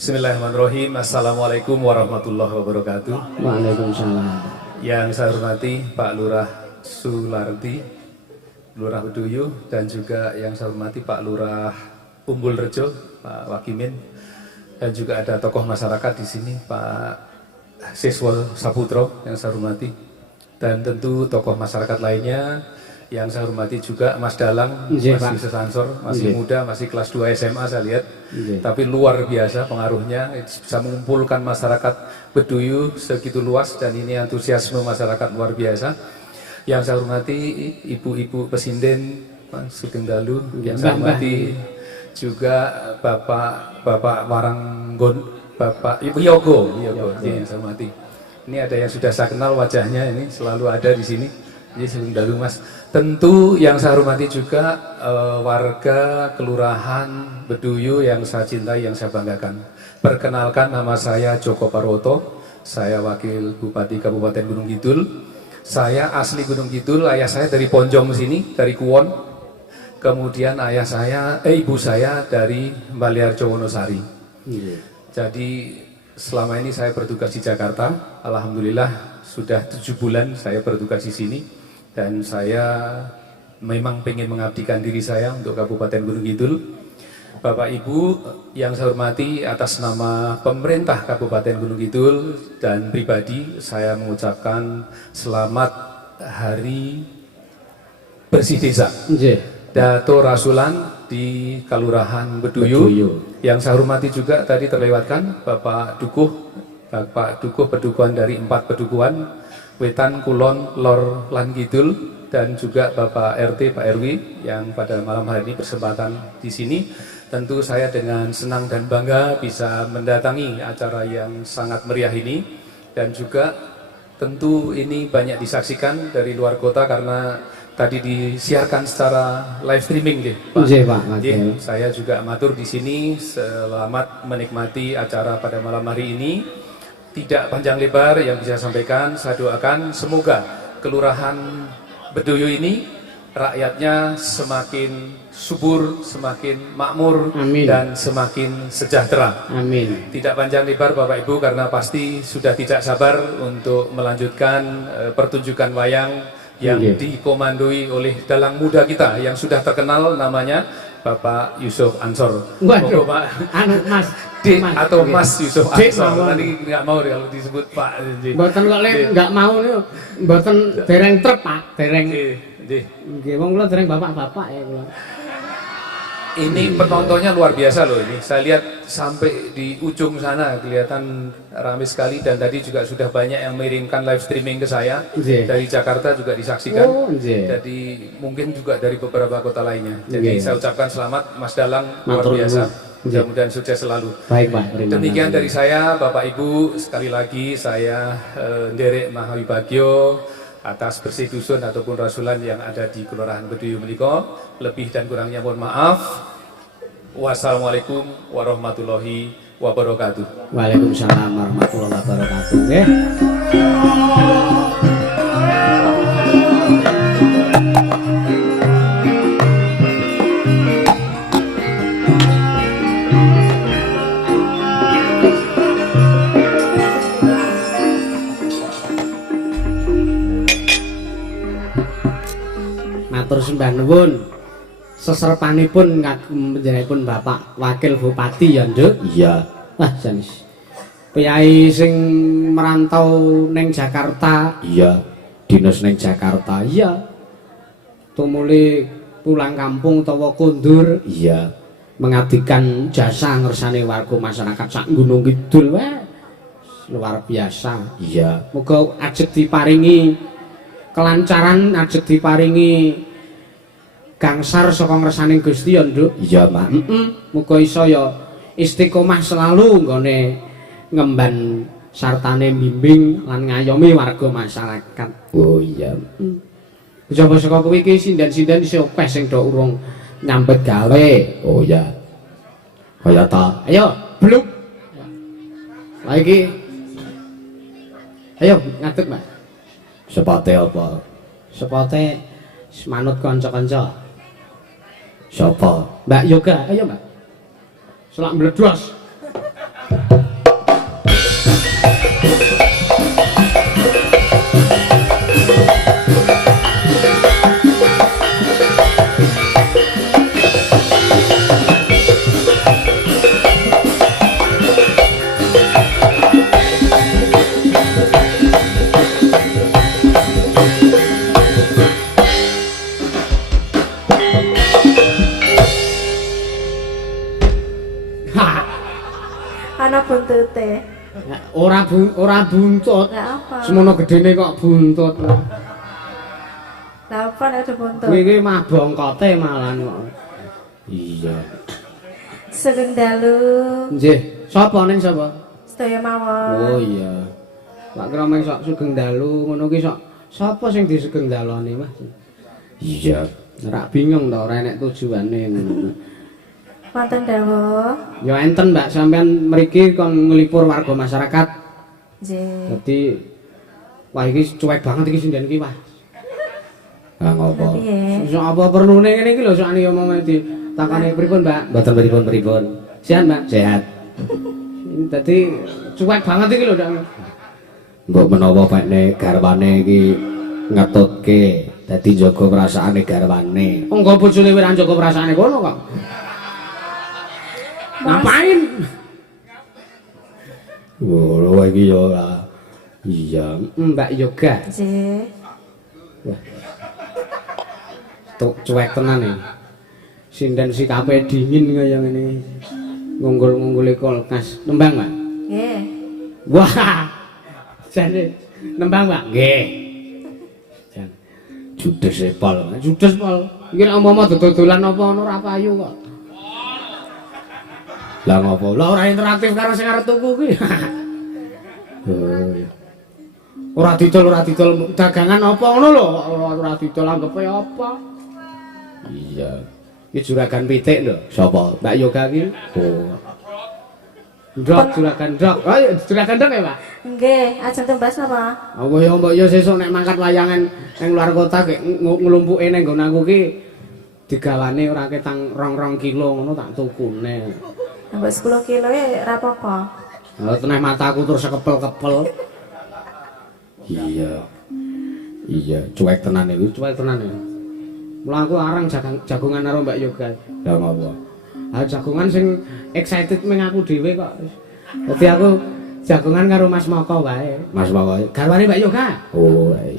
Bismillahirrahmanirrahim. Assalamualaikum warahmatullahi wabarakatuh. Waalaikumsalam. Yang saya hormati Pak Lurah Sularti, Lurah Beduyu, dan juga yang saya hormati Pak Lurah Umbul Rejo, Pak Wakimin, dan juga ada tokoh masyarakat di sini, Pak Siswa Saputro yang saya hormati, dan tentu tokoh masyarakat lainnya yang saya hormati juga Mas Dalang, masih sesansor, masih muda, masih kelas 2 SMA saya lihat, tapi luar biasa pengaruhnya, bisa mengumpulkan masyarakat Beduyu segitu luas, dan ini antusiasme masyarakat luar biasa. Yang saya hormati ibu-ibu pesinden Pak Sugeng Dalu, yang saya hormati juga Bapak Waranggon, Bapak Ibu Yogo, yang saya hormati. Ini ada yang sudah saya kenal wajahnya, ini selalu ada di sini. Jadi Sugeng Dalu Mas. Tentu yang saya hormati juga warga Kelurahan Beduyu yang saya cintai, yang saya banggakan. Perkenalkan, nama saya Joko Parwoto, saya wakil Bupati Kabupaten Gunung Kidul. Saya asli Gunung Kidul, ayah saya dari Ponjong sini, dari Kuwon. Kemudian ibu saya dari Baliarjo Wonosari. Jadi selama ini saya bertugas di Jakarta. Alhamdulillah sudah 7 bulan saya bertugas di sini. Dan saya memang ingin mengabdikan diri saya untuk Kabupaten Gunung Kidul. Bapak Ibu yang saya hormati, atas nama pemerintah Kabupaten Gunung Kidul dan pribadi, saya mengucapkan selamat Hari Bersih Desa Dato Rasulan di Kelurahan Beduyu. Yang saya hormati juga tadi terlewatkan Bapak Dukuh Pedukuhan dari 4 pedukuhan, Wetan, Kulon, Lor, Lan Kidul, dan juga Bapak RT, Pak RW yang pada malam hari ini berkesempatan di sini. Tentu saya dengan senang dan bangga bisa mendatangi acara yang sangat meriah ini, dan juga tentu ini banyak disaksikan dari luar kota karena tadi disiarkan secara live streaming deh, Pak. Jadi, saya juga matur di sini, selamat menikmati acara pada malam hari ini. Tidak panjang lebar yang bisa saya sampaikan, saya doakan semoga Kelurahan Beduyu ini rakyatnya semakin subur, semakin makmur, dan semakin sejahtera. Amin. Tidak panjang lebar Bapak Ibu, karena pasti sudah tidak sabar untuk melanjutkan pertunjukan wayang yang dikomandoi oleh dalang muda kita yang sudah terkenal, namanya Bapak Yusuf Ansor. Waduh, Mas D atau Mas Yusuf Ansor. Tadi nggak mau kalau disebut Pak. Mboten kok nggak mau nih, mboten dereng trep Pak, dereng. Nggih, wong kula dereng bapak-bapak ya kula. Ini penontonnya luar biasa loh ini. Saya lihat sampai di ujung sana kelihatan ramai sekali, dan tadi juga sudah banyak yang mengirimkan live streaming ke saya. Dari Jakarta juga disaksikan. Jadi mungkin juga dari beberapa kota lainnya. Jadi saya ucapkan selamat Mas Dalang, luar biasa. Mudah-mudahan sukses selalu. Baik Pak. Demikian dari saya, Bapak Ibu, sekali lagi saya nderek Mahawibagyo atas bersih dusun ataupun rasulan yang ada di Kelurahan Beduyu menika. Lebih dan kurangnya mohon maaf. Wassalamualaikum warahmatullahi wabarakatuh. Waalaikumsalam warahmatullahi wabarakatuh. Nggih. Matur sembah nuwun. Seserpanipun panjenenganipun Bapak Wakil Bupati ya, Nduk? Iya. Wah, janis. Piyai sing merantau neng Jakarta. Iya. Dinas neng Jakarta. Iya. Tumuli pulang kampung utawa kondur. Iya. Mengabdikan jasa ngersane warga masyarakat sak Gunung Kidul. Wah, luar biasa. Iya. Muga ajeng diparingi kelancaran, ajeng diparingi gangsar saka ngersaning Gusti ya, Nduk. Iya, Mak. Muga iso ya istiqomah selalu nggone ngemban sartane bimbing lan ngayomi warga masyarakat. Oh iya. Coba saka kuwi iki sinden-sinden isih akeh sing do urung nyambet gawe. Oh ya. Kaya ta. Ayo, bluk. Lah iki. Ayo ngadeg, Mbak. Sepote apa? Sepote manut kanca-kanca. Sapa? Mbak Yoga, ayo Mbak. Selak mbledhos. Ana buntute. Ora buntut. Lah apa? Semono gedene kok buntut. Lah apa nek ada buntut? Kuwi iki mah bongkote malan kok. Iya. Sugeng dalu. Nggih, sapa ning sapa? Sedaya mawon. Oh iya. Tak kira meng sok sugeng dalu ngono ki sok sapa sing disugeng dalane, Mas? Iya. Ora bingung to ora enek tujuane ngono. Wonten dawuh. Ya enten Mbak sampean mriki kon nglipur warga masyarakat. Nggih. Dadi wah iki cuek banget iki sinden iki, Wah. Ah ngopo? Piye? Sok apa pernune ngene iki lho sokane omong ditakoni pripun, Mbak? Mboten pripun-pripun. Sehat, Mbak? Sehat. Dadi cuek banget iki lho, Dak. Mbok menawa pakne garwane iki ngetutke dadi jaga perasaane garwane. Engko bojone ora njaga perasaane kono kok. Ngapain? Lho iki ya ora. Iya. Mbak Yoga. Nggih. Tuk cuek tenan nih. Sinden sikape dingin kaya ngene. Ngunggul-ngunggule kulkas. Nembang, Mbak? Nggih. Wah. Jane nembang, Mbak? Nggih. Jan Judes e pol. judes pol. Iki nek umpama dodolan apa ngono ora payu kok. Lah ngopo? Lah ora interaktif karo sing arep tuku kuwi. Oh. Ora didol dagangan apa ngono lho. Ora didol anggepe apa. Iya. Iki juragan pitik lho. Sapa? Mbak Yoga iki. Oh. Ndok juragan ndok. Oh, juragan ndok ya, Pak? Nggih, ajeng tembas napa? Apa ya mbok ya sesuk nek mangkat wayangan ning luar kota ki nglumpuke ning nggon aku ki digawane ora ketang 2 kilo ngono tak tukune. Mbok 10 kilo ya ora apa-apa. Lah teneh mataku terus kepel-kepel. Iya. Iya, cuek tenan iki. Cuek tenan ya. Mula aku arang jagongan karo Mbak Yoga. Lah ngopo? Ah jagongan sing excited meng aku dhewe kok. Dadi aku jagongan karo Mas Moko wae. Mas Mawa. Garwane Mbak Yoga. Oh, iya.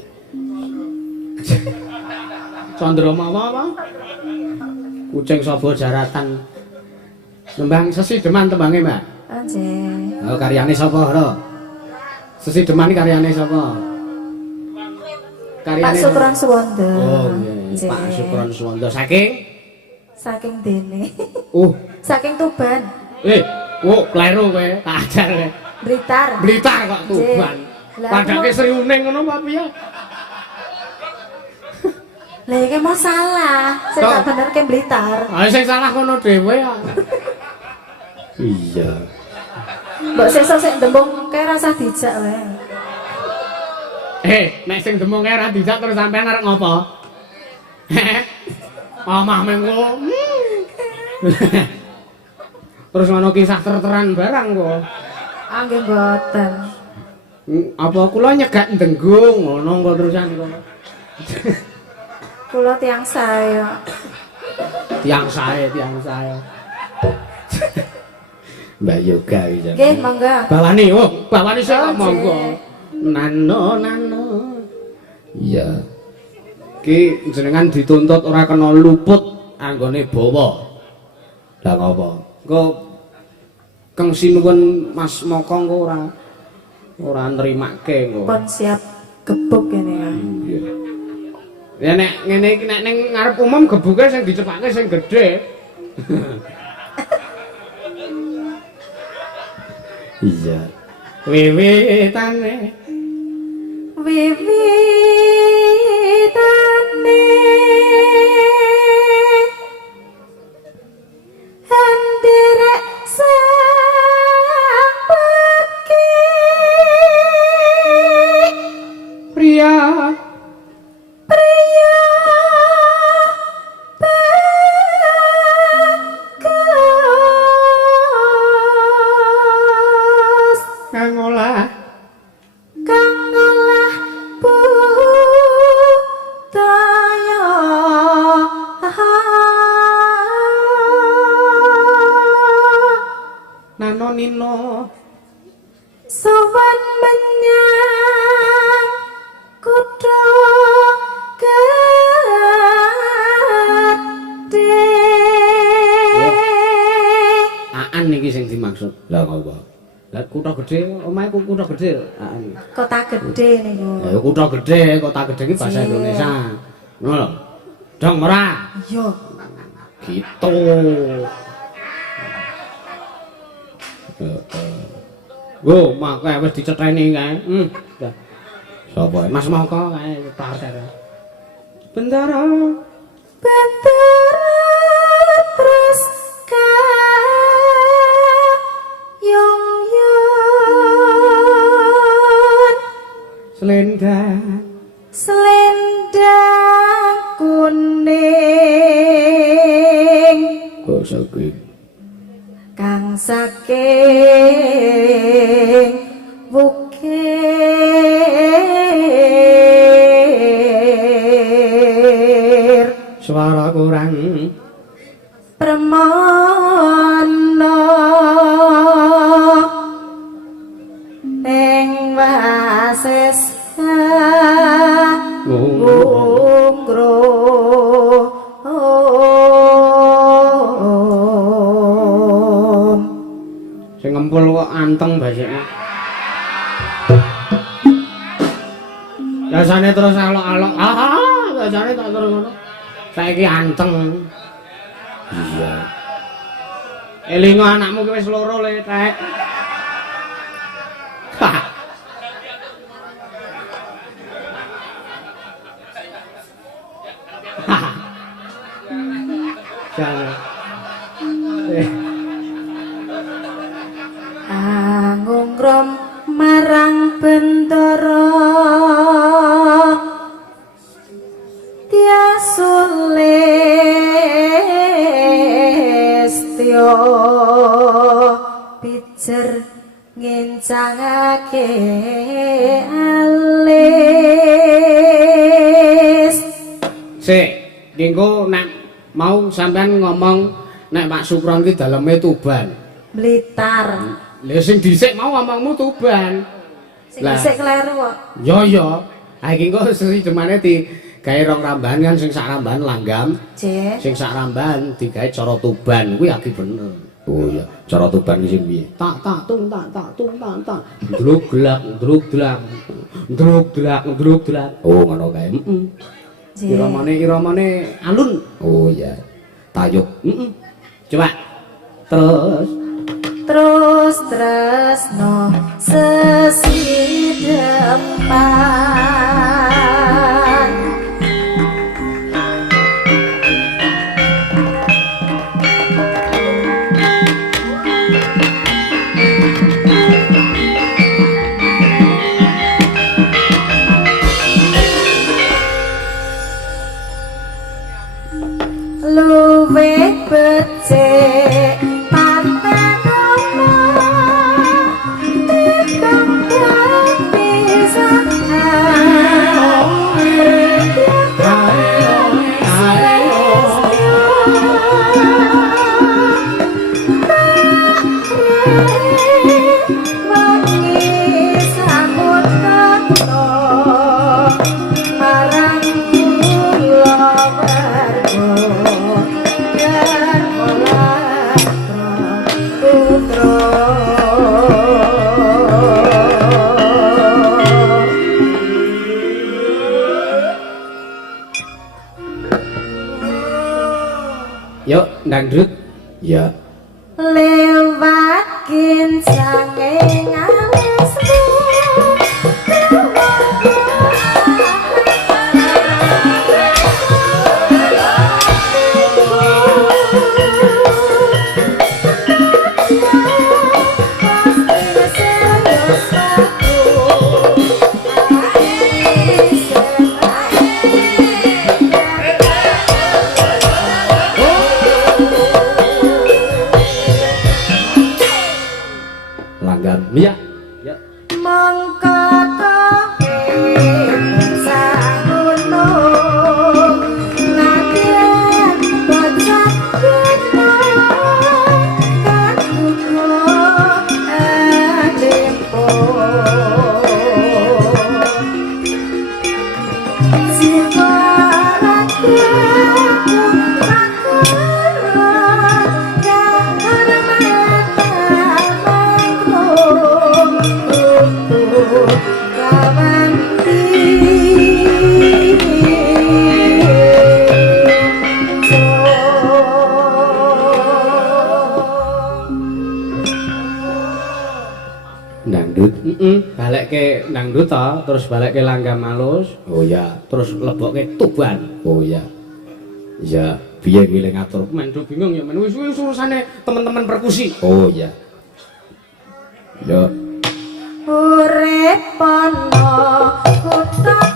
Candra Mawa apa? Kucing Saba Jaratan. Nembang Sesideman tembange, Mbak. Nggih. Oh, karyane sapa, Ro? Sesideman iki karyane sapa? Pak Sukron Suwondo. Oh, iya. Nggih. Pak Sukron Suwondo saking Saking dene. Saking Tuban. Oh, kleru kowe, tak ajar kowe. Blitar. Blitar kok Tuban. Lah, Padake aku- Sriuning ngono apa piye? Lah iki mau salah. Sing Kok? tak bener ke Blitar. Ah sing salah kono dhewe ya. Iya. Mbok sesuk sik ndembung kae rasa dijak wae. Nek sing demung kae ra dijak terus sampean arep ngopo? Omah mengko. Terus ngono kisah terteran barang kok. Nggih mboten. Apa kula nyegak ndenggung ngono kok terusan kok. Kula tiyang saya. Tiang sae. Mbak Yoga iki. Nggih, monggo. Bawani sik Oh, monggo. Jeh. Nano. Iya. Ki jenengan dituntut ora kena luput anggone bawa. Lah ngopo? Engko kang sinuwun Mas Moko engko ora nrimake engko. Pun siap gebuk kene ya. Iya. Ya nek ngene iki nek ning ngarep umum gebuke sing dicepake sing gedhe. Iya. Wiwitane Wiwitan henderek sang beki Pria pria bagus kang olah kang olah budaya nano nino sowan menyang kutha gedhe aan iki sing dimaksud lah ngopo lah kutha gedhe omahe kutha gedhe aan kota gedhe niku ya kutha gedhe iki bahasa Indonesia ngono lho dong ora iya gitu Wo, makanya wis dicetheni kae. Sapa? Mas Moko kae parter. Bendara terus kayong yon selendang selendang kuning kok saking kang saking bukir suara kurang permana ing wases ungro sing ngempul kok anteng basiknya biasanya terus alok-alok biasanya tak terus ngono saiki anteng iya elingo anakmu ki wis loro le tek jangan angungrom marang bendara tiasulistyo pijer ngencangake alis sik dinggo nek mau sampean ngomong nek Pak Supron ki daleme Tuban Blitar lha sing dhisik mau ngomongmu Tuban sing dhisik kleru kok yo ha iki kok sejemane di gawe rong rambahan kan sing sak rambahan langgam Jen sing sak rambahan digawe cara Tuban kuwi aki bener oh iya cara Tuban ki sing piye tak tung tak tung tak ndruk-glak oh ngono kae iramane alun oh iya tayub coba terus tresno sesidepan luwe becik pantenono timbang pisan yuk dangdut ya lewat kincange ngalismu balekke dangdut to, terus balekke langgam alus. Oh ya. Terus lebokke tuban. Oh ya. Ya, piye kuwi ngatur? Men do bingung ya men wis urusane teman-teman perkusi. Oh ya. Yo. Urip ana kutha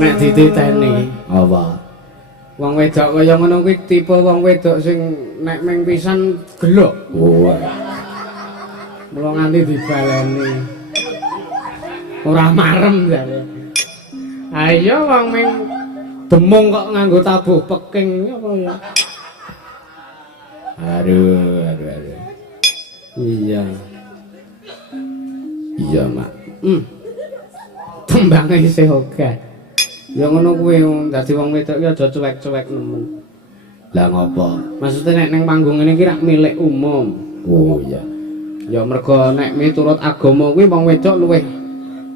nek dititeni Apa? wong wedok kaya ngono kuwi tipe wong wedok sing nek ming pisan gelok. Oh. Mula nganti dibaleni. Ora marem jare. Ayo wong ming demung kok nganggo tabuh peking apa ya. Aduh. Iya. Iya, Mak. Tembange isih akeh. Ya ngono kuwi dadi wong wedok ki aja cuek-cuek nemen. Lah ngopo? Maksudnya nek ning panggung ngene iki rak milik umum. Oh iya. Ya mergo nek miturut agama kuwi wong wedok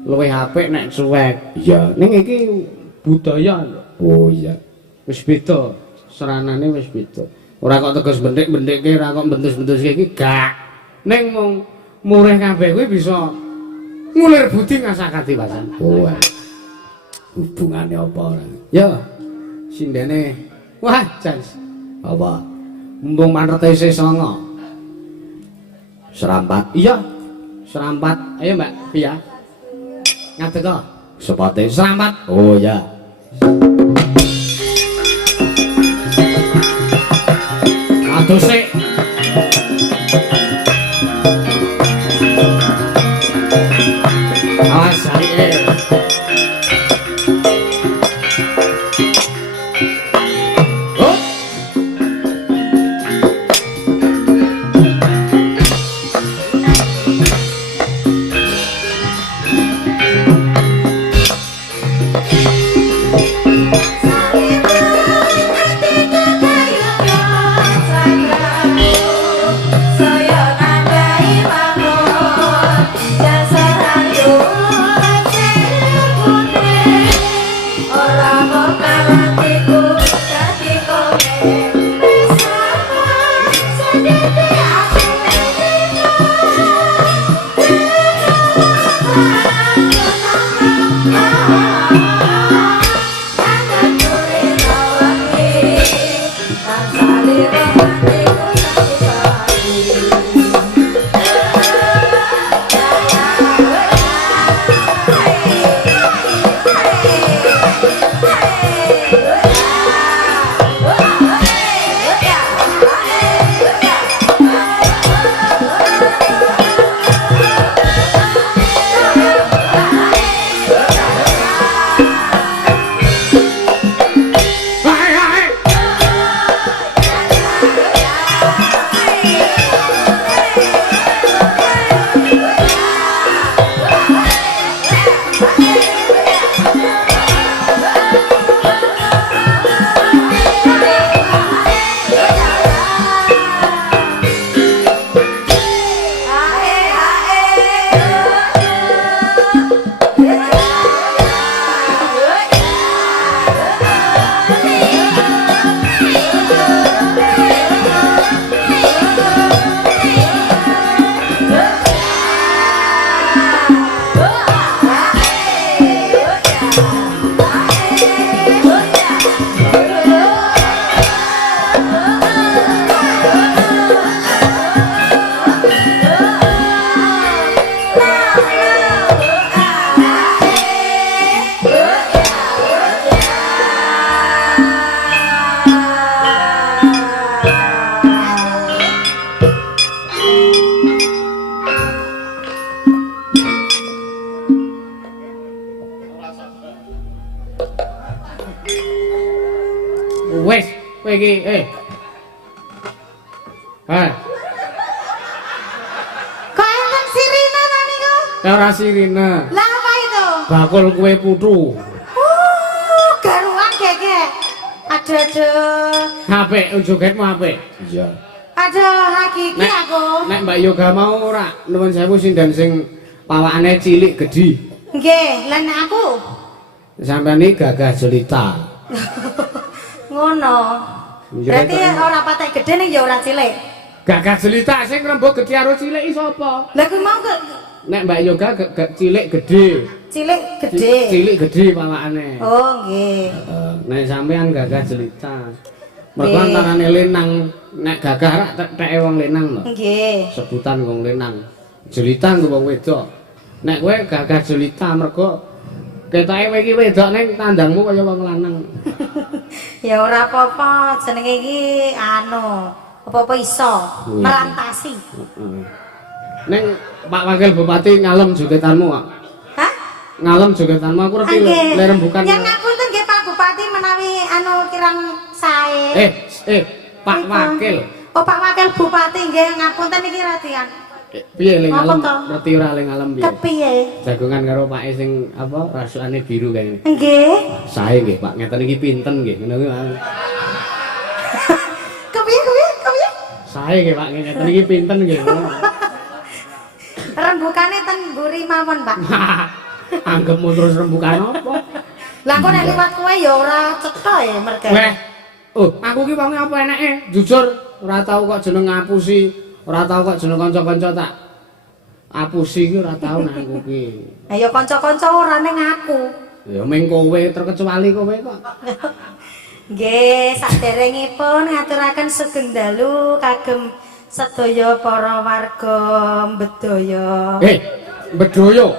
luwih apik nek cuek. Iya. Ning iki budaya lho. Oh iya. Wis beda. Seranane wis beda. Ora kok tegas bentik-bentikke, ora kok bentus-bentuske iki gak. Ning mung murih kabeh kuwi bisa ngulir budi ngasakati wasan. Oh. Hubungannya apa ora? Ya, sindene. Wah, Jans. Apa? Mumpung manrete isih songo. Serampat. Iya. Serampat. Ayo, Mbak Pia. Ngadeg kok. Sepote. Serampat. Oh ya. Aduh sik. Awas salike. Oh. Wes, kowe iki Kok enten sirine ta niku? ora sirine. Lah apa itu? Bakul kue putu. Garuan gege. Aduh. Apik, jogetmu apik. Iya. Aduh, hakiki aku. Nek Mbak Yoga mau ora, nuwun sewu sindan sing pawakane cilik gedhi. Nggih, lan aku. Sampeyan iki gagah jelita. Ngono. Berarti ora patek gedhe ning ya ora cilik. Gagah jelita sing rembug gedhi karo cilik iki sapa? Lah ku mau ke Nek Mbak Yoga cilik gedhe. cilik gedhe. Cilik gedhe pawakane. Oh, nggih. Nek sampeyan gagah jelita. Mergo antarane lenang, nek gagah rak teke wong lenang lho. Nggih. Sebutan wong lenang. Jelita nggo wong wedok. Nek kowe gagah jelita mergo ketoke kowe iki wedok ning tandangmu kaya wong lanang. Ya ora apa-apa, jenenge iki apa-apa iso merantasi. Ning Pak Wakil Bupati ngalem jogetanmu kok. Hah? Ngalem jogetanmu aku ngerti le rembukan. Yang ngapunten nggih Pak Bupati menawi kirang sae. Pak Wakil. Oh Pak Wakil Bupati nggih ngapunten iki radian. Piye le ngalem? Apa to? Ngerti ora le ngalem piye? Kepiye? Jagongan karo Pake sing apa rasukane biru kae. Nggih. Sae nggih Pak, ngeten iki pinten nggih ngono kuwi. Kepiye? Sae nggih Pak, ngeten iki pinten nggih. Rembukane ten mburi mawon, Pak. Anggepmu terus rembukan apa? Lah kok nek liwat kowe ya ora cetha ya mergane. Weh. Oh, aku ki wonge apa eneke? Jujur ora tau kok jeneng ngapusi, ora tau kok jeneng kanca-kanca tak apusi ki ora tau nang aku ki. Lah ya kanca-kanca ora ning aku. Ya ming kowe terkecuali kowe kok. Nggih, saderengipun ngaturaken sugeng dalu kagem sedaya para warga Bedaya. Bedoyo.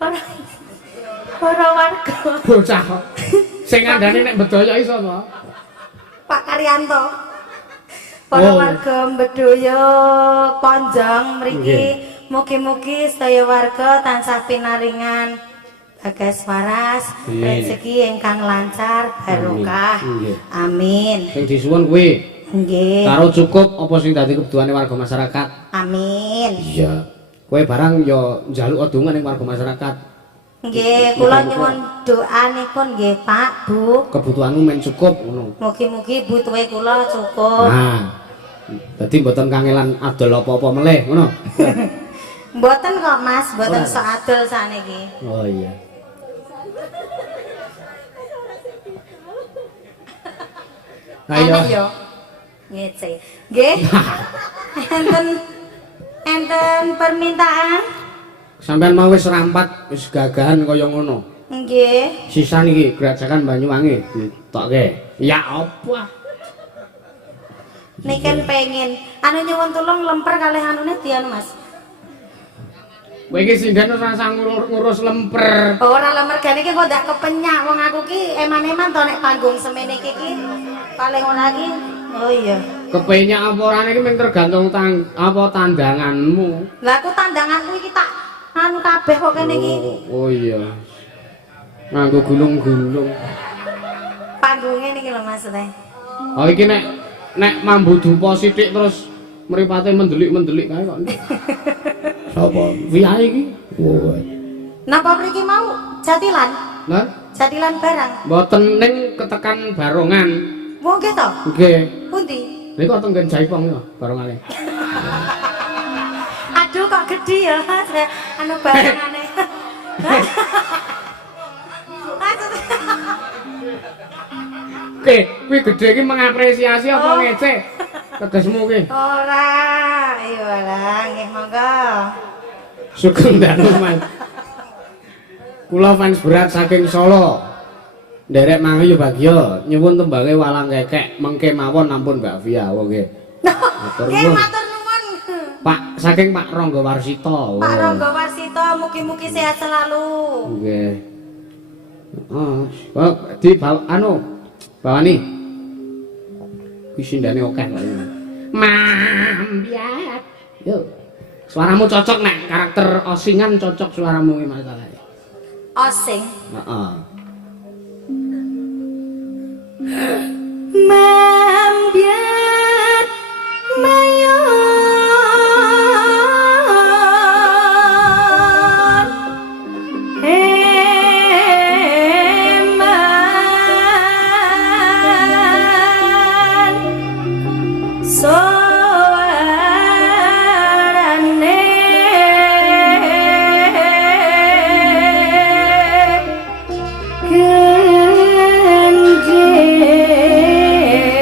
Para warga. Bocah. Sing ngandani nek Bedoyo iki sapa? Pak Karyanto. para Oh. warga Bedoyo Ponjong mriki mugi-mugi sedaya warga tansah pinaringan bagas waras Amin. rezeki ingkang lancar barokah. Nggih. Amin. Sing disuwun kuwi Nggih. karo cukup apa sing dadi kebutuhane warga masyarakat. Amin. Iya. Kowe barang ya njaluk donga ning warga masyarakat. Nggih, kula nyuwun doanipun nggih Pak, Bu. Kebutuhanmu men cukup ngono. Mugi-mugi butuhe kula cukup. Nah. Dadi mboten kangelan adol apa-apa meleh ngono. Mboten kok Mas, mboten Ora. sok adol sakniki. Oh iya. Ayo. Enak yo. Ngece. Nggih. Enten permintaan? Sampeyan mau wis rampat, wis gagahan kaya ngono. Nggih. Sisa niki Gerajakan Banyuwangi ditokke. Ya apa? Niken pengen anu nyuwun tulung lemper kalih anune dian Mas. Kowe iki sinden ora usah ngurus lemper. Ora lemper gane iki kok ndak kepenyak wong aku ki eman-eman to nek panggung semene iki paling ora iki. Oh iya. Kepenyak apa ora iki mung tergantung apa tandanganmu. Lah aku tandanganku iki tak anu kabeh kok kene iki. Oh iya. Nganggo gulung-gulung. Panggungnya niki lho Mas teh. Oh iki nek mambu dupa sithik terus mripate mendelik-mendelik kae kok. Sapa? Wiyahe iki? Oh. Napa mriki mau jatilan? Lah, Jatilan barang. mboten ning ketekan barongan. Wong nggih to? Nggih. Pundi? Niku teng Jaipong ya barongane. Aduh kok gede ya Mas. Anu barangane. Oke, kuwi gedhe iki mengapresiasi apa ngece? Tegesmu ki. Ora, iya ora, nggih monggo. Sugeng danuman. Kula fans berat saking Solo. Nderek mangi yo bagya, nyuwun tembange walang kekek mengke mawon ampun Mbak Via. Oh nggih. Nggih matur nuwun. Pak saking Pak Rangga Warsita. Pak Rangga Warsita mugi-mugi sehat selalu. Nggih. Oh, di bawani. Kuwi sindane akeh kok. Mambiat. Yo. Suaramu cocok nek karakter osingan cocok suaramu iki masalahnya. Osing. Heeh. Mambiat mayon eman soarane gendeng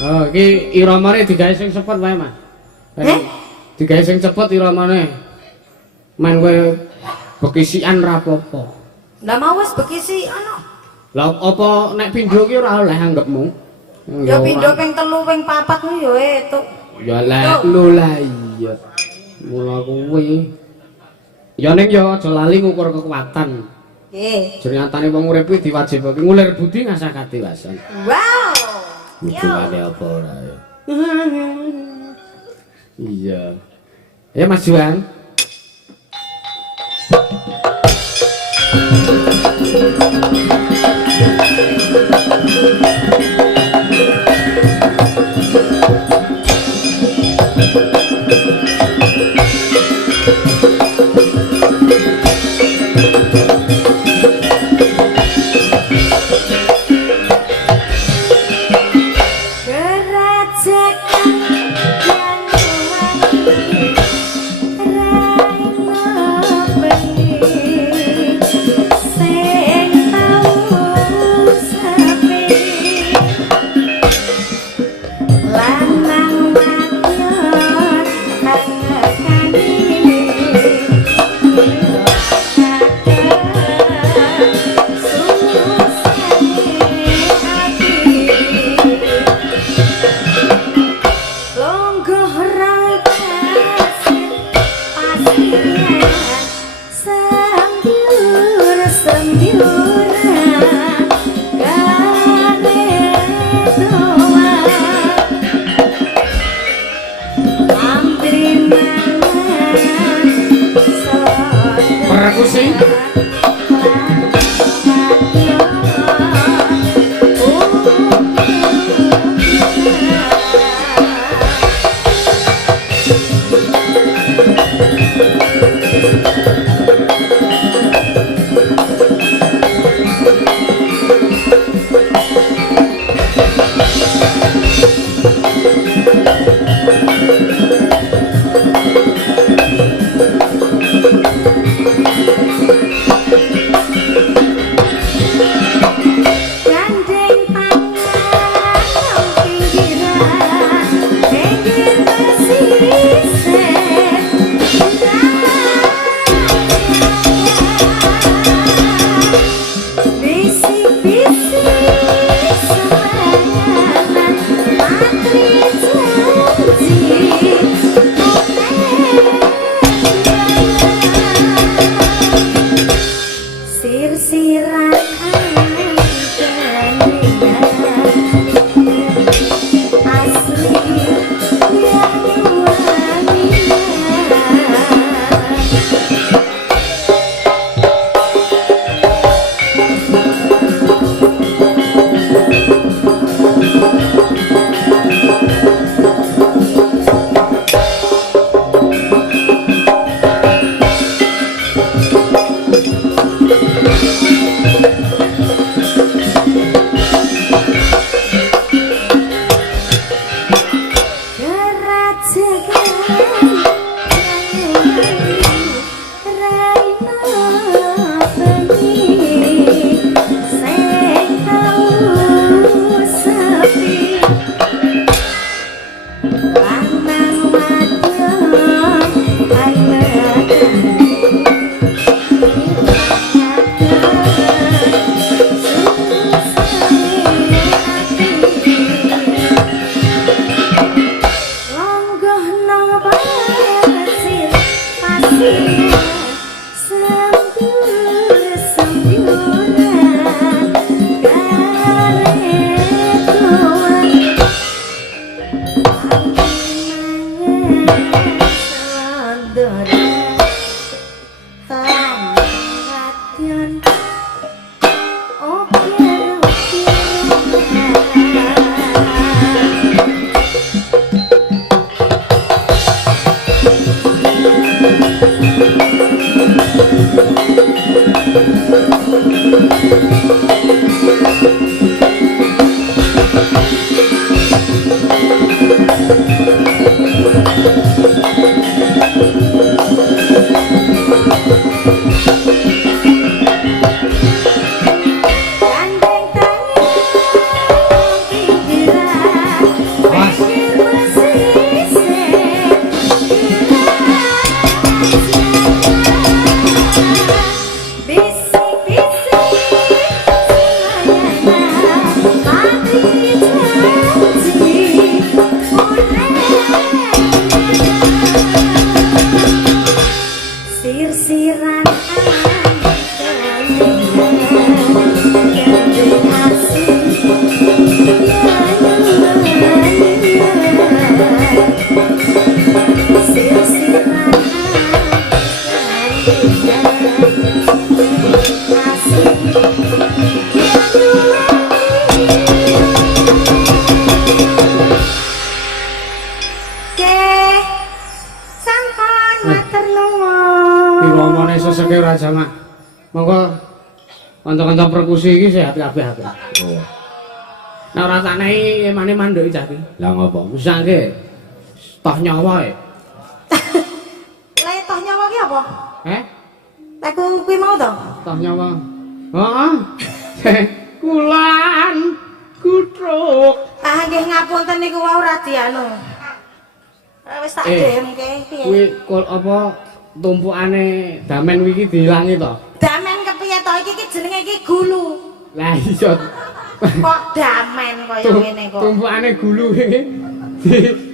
Oh, iki iramane digawe sing cepet wae, Mas. Digawe sing cepet iramane. Men kowe bekisian ra apa-apa. Lah mau wis bekisi ana. Lah apa nek pindho ki ora oleh anggapmu? Ya pindho ping 3 ping 4 ku ya etuk. Ya lek lho lah iya. Mula kuwi. Ya ning ya aja lali ngukur kekuatan. Nggih. Jernatane wong urip kuwi diwajibake ngulir budi ngasah katiwasan. Wow. Hubungane apa ora ya? Iya. Ya Mas Juan. Sing tau kanca perkusi iki sehat kabeh aku. Oh. Nah rasane emane manduk cah iki. Lah ngopo? Misake toh nyawa e. Lah toh nyawa ki apa? Lah kuwi mau to? Toh nyawa. Heeh. Kulan kutruk. Ah nggih ngapunten niku wau ora dianu. Wis tak demke piye? Kuwi kul apa tumpukane damen iki diilangi to? Damen kepiye to iki jenenge iki gulu. Lah iya. Kok damen kaya ngene kok. Tumpukane gulu iki.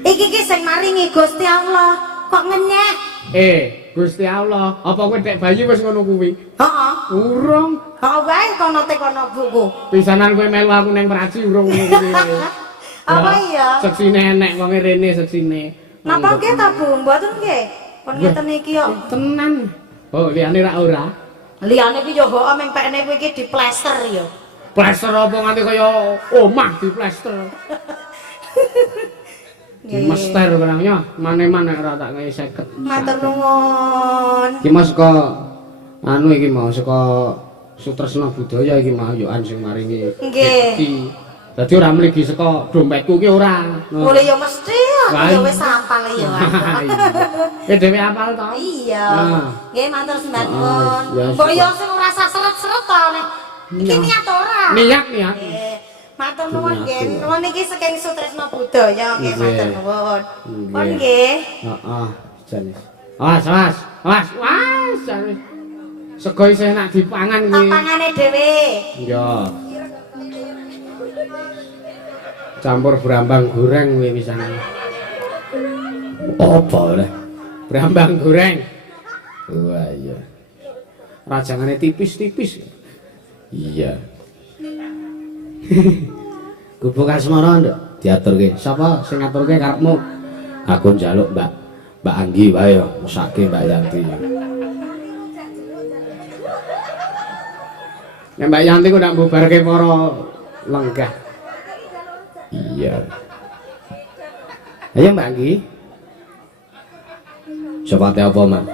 Iki ki sing maringi Gusti Allah. Kok ngenyek? Gusti Allah, apa kowe dek bayi wis ngono kuwi? Heeh. Urung. Kok wae kono te kono buku. Pisanan kowe melu aku ning praji urung ngono kuwi. Apa iya? Seksine enek wong rene seksine. Napa nggih ta Bu? Mboten nggih. Pun ngeten iki kok. Tenan. Oh, liyane ra ora. Liyane iki yo kok meng pekne kuwi iki diplester ya. Plester apa nganti kaya omah diplester. Mester barangnya, mane-mane ora tak kei 50. Matur nuwun. Iki Mas saka anu iki mau saka Sutresna Budaya iki mau yokan sing maringi. Nggih. Dadi ora mligi saka dompetku ki ora. Boleh ya mesti aku ya wis hafal ya. Dhewe hafal to? Iya. Nggih matur sembah Ya, nuwun. Mbok yo sing ora saseret-seret to nek. Iki niat ora? Niat. Nggih. Matur nuwun nggih. Nuwun iki saking Sutresna Budaya nggih matur nuwun. Pun nggih. Heeh, jane. Awas. Jane. Sego isih enak dipangan kuwi. Pangane dhewe. Iya. Campur brambang goreng kuwi pisan. Apa oleh? Brambang goreng. Wah iya. Rajangane tipis-tipis. Iya. Gubuk asmara nduk. Diaturke. Sapa sing ngaturke karepmu? Aku njaluk Mbak Anggi wae yo, mesake Mbak Yanti. Nek Mbak Yanti ku ndak mbubarke para lenggah. Iya. Ayo Mbak Anggi. Sepate apa, Mak?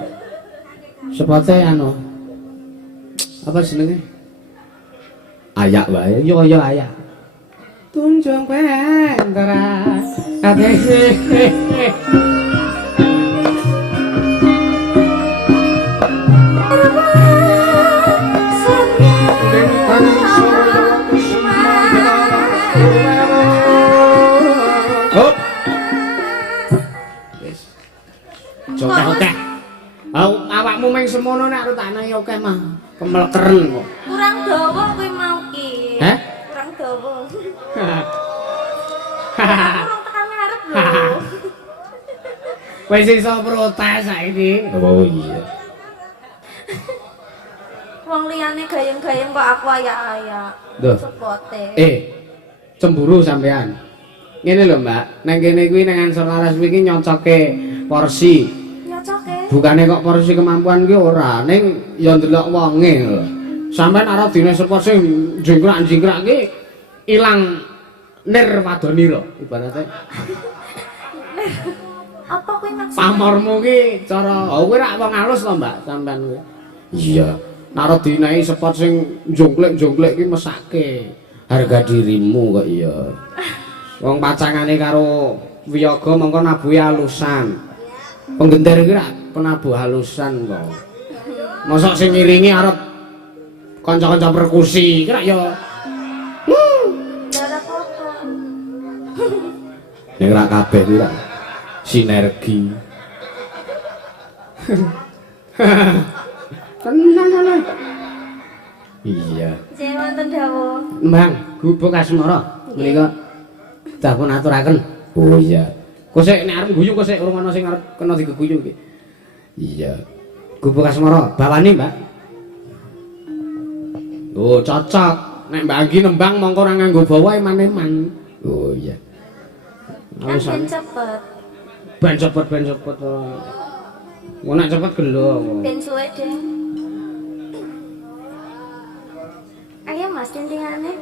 Sepote anu. Apa jenenge? Ayak wae. Yo ayak. Tunjung pentera. Ate. Hop. Wis. Oke. Awakmu meng semono nek arep tak nai oke mah. Kemelkeren kok. Kurang dawa kuwi mau ki. Heh? Kurang dawa. Kurang tekan ngarep lho. Wis iso protes saiki. Oh iya. Wong liyane gayeng-gayeng kok aku ayak-ayak. Duh. Sepote. Cemburu sampean. Ngene lho, Mbak. Nang kene kuwi nang Ansor Laras iki nyocoke porsi. Nyocoke. Bukane kok porsi kemampuan ki ora, ning ya ndelok wonge lho. Sampeyan arep dine support sing jingkrak-jingkrak ki ilang nir wadonira ibarate. Apa kuwi maksud? Pamormu ki cara kowe rak wong alus to, Mbak, sampean kuwi. Iya. Nek arep dinehi support sing jongklek-jongklek ki mesake harga dirimu kok iya. Wong pacangane karo Wiyaga mengko nabuhi alusan. Penggenter iki rak penabuh halusan kok. Mosok sing ngiringi arep kanca-kanca perkusi iki rak ya Darah apa? Ning ra kabeh kuwi ra sinergi. tenan. Iya. Jek wonten dawuh. Mbang, gubuk asmara menika dapun aturaken. Oh iya. Kok sik nek arep guyu kok sik urung ana sing arep kena digeguyu iki. Iya. Gubuk asmara bawani, Mbak. Oh, cocok. Nek Mbak Anggi nembang mongko ora nganggo bawa eman-eman. Oh iya. Kan ben cepet. Ben cepet. Mau nak cepet gelo. Ben suwe deh. Ayo Mas dindingane.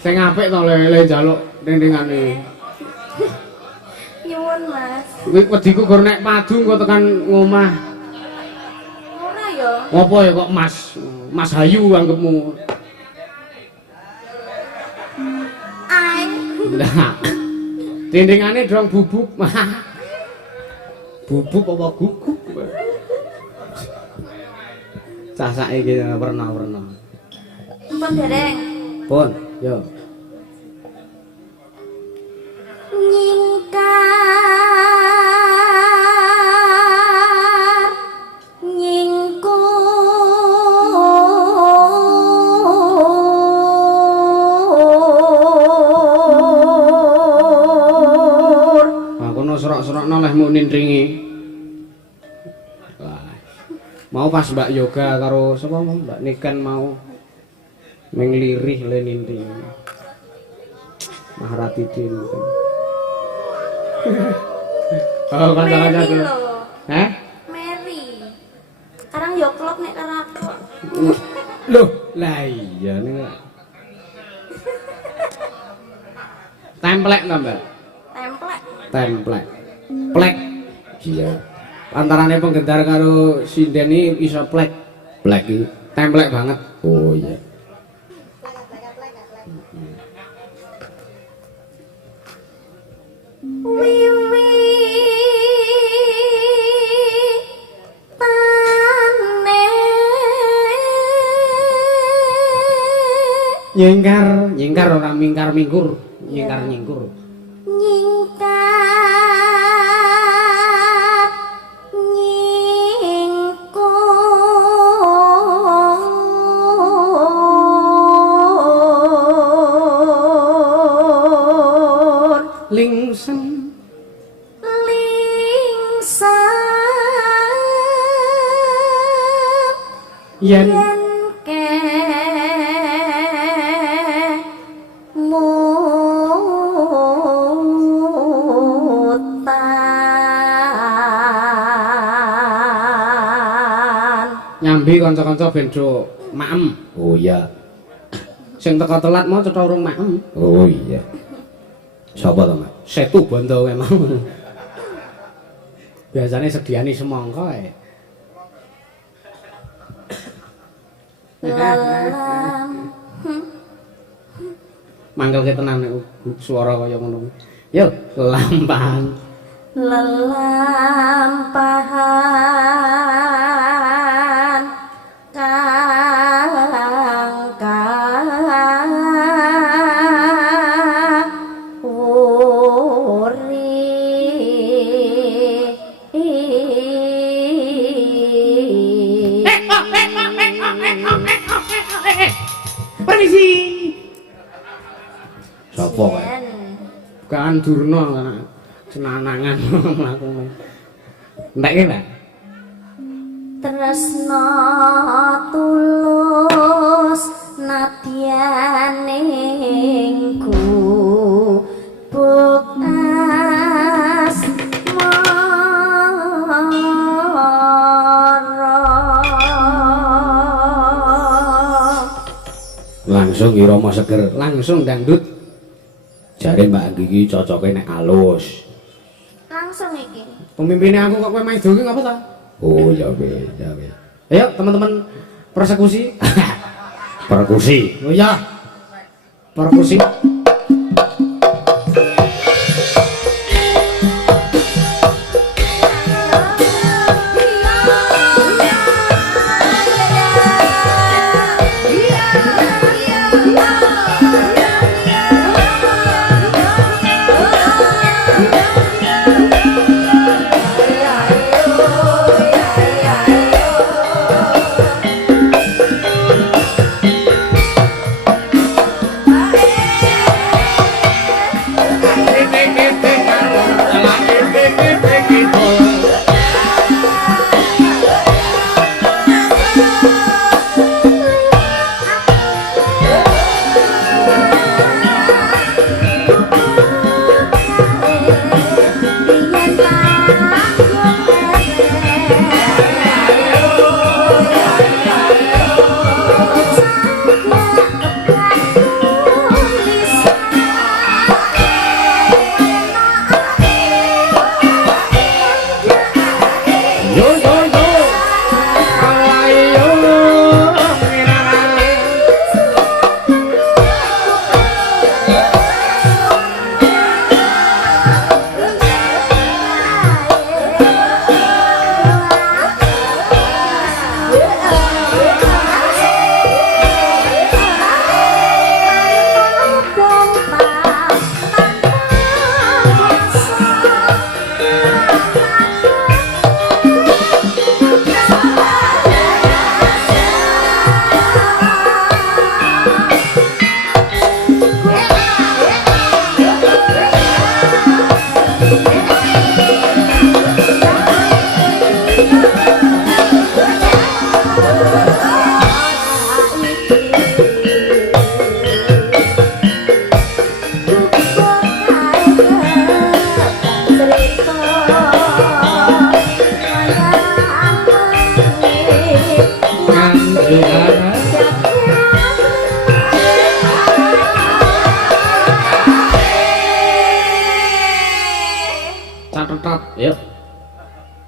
Sing apik to lele njaluk dindingane. Nyuwun Mas. Kuwi wediku gur nek padu engko tekan ngomah. Ora ya. Ngopo ya kok Mas Hayu anggapmu? Ai. Lah. Dindingane dong bubuk. Bubuk apa guguk? Cah-cah iki werna-werna. Pun dereng. Pun, yo. Nyingkar nyingkur. Aku no serak-serakno leh mu nindringi. Wah. Mau pas Mbak Yoga karo sapa mau Mbak Niken mau menglirih le nindring. Maharatidin. Oh, kanca-kanca. Mary lho. Hah? Mary. Sekarang yo klop nek karo aku. Loh, lah iya nih. Templek to, Mbak? Templek. Templek. Plek. Iya. Antarane penggendar karo sinden iki iso plek. Plek iki templek banget. Oh iya. Wiwi tane Nyingkar ora mingkar-mingkur, nyingkar-nyingkur. nyingkar nyingkur Lingsem lingsam yen yen kemutan nyambi kanca-kanca ben do maem. Oh iya. Sing teko telat mau cetha urung maem. Oh iya. Sapa to, Mas? Setu Bondo memang. Biasanya sediani semangka ya. lalam Mangkel ke tenan nek swara kaya ngono. Yo, lampang. lelampahan Permisi. Sapa kae? Bukan Durna kan. Senanangan mlaku. Entek ki, Mbak. tresno tulus nadyaning gubuk asmara Langsung irama seger, langsung dangdut. Jare Mbak Gigi cocoke nek alus. langsung iki Pemimpinnya aku kok kowe main dongeng apa ta? Oh, ya wis, ya wis. Ayo teman-teman persekusi. Perkusi. Oh iya. Perkusi. Ayo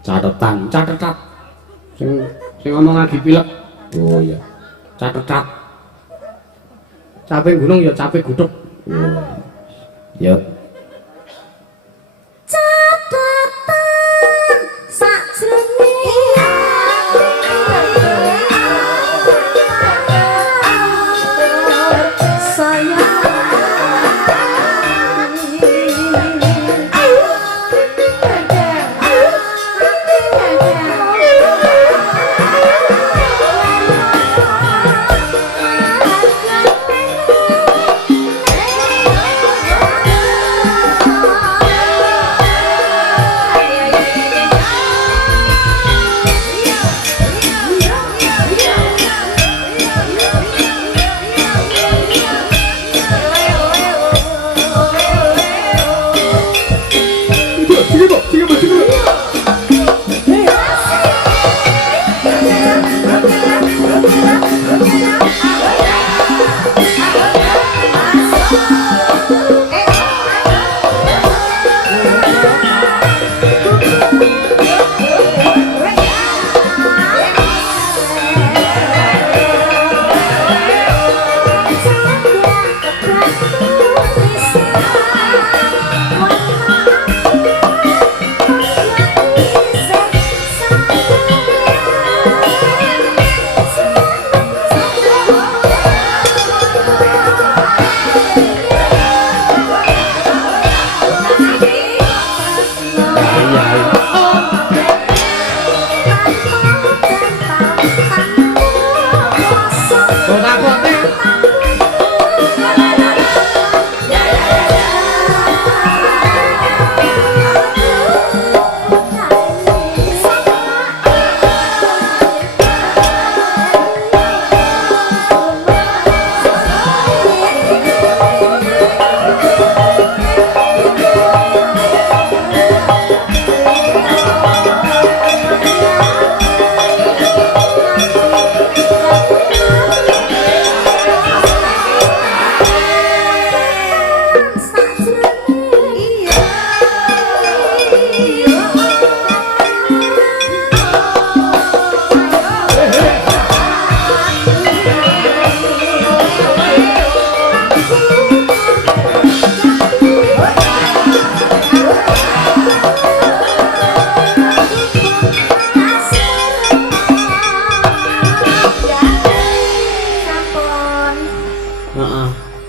Catetan. catetat. Sing ngomong lagi pilek. Oh iya. Catetat. Capek gunung ya capek gudeg. Oh. Ya. Catatan sajroning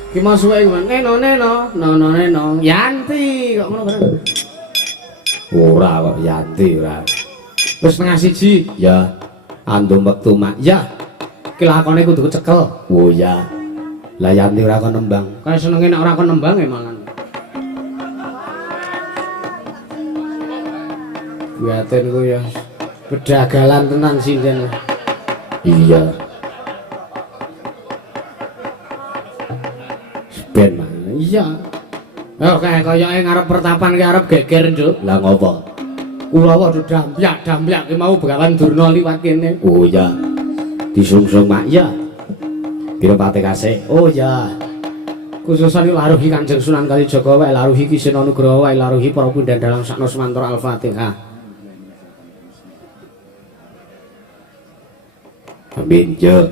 Ki mau suwe ku neno neno Yanti kok ngono bareng. Ora kok Yanti ora. Wis setengah siji. Ya. Andum wektu mak. Ya. Ki lakone kudu kecekel. Oh ya. Lah Yanti ora kon nembang. Kaya senenge nek ora kon nembang ya malan. Kuatin ku ya bedagalan tenan sinden. Iya. Ben mah. Iya. Oh kayak koyoke ngarep pertapan ki arep geger, Nduk. Lah ngopo? Kulawa do dampyak ki mau Begawan Durna liwat kene. Oh ya. Disungsung mak ya. Pira pate kasih? Oh ya. Khususan laruhi Kanjeng Sunan Kalijaga wae laruhi Ki Sena Nugraha wae laruhi para pundhan dalang sakno semantra Al-Fatihah. Amin ya.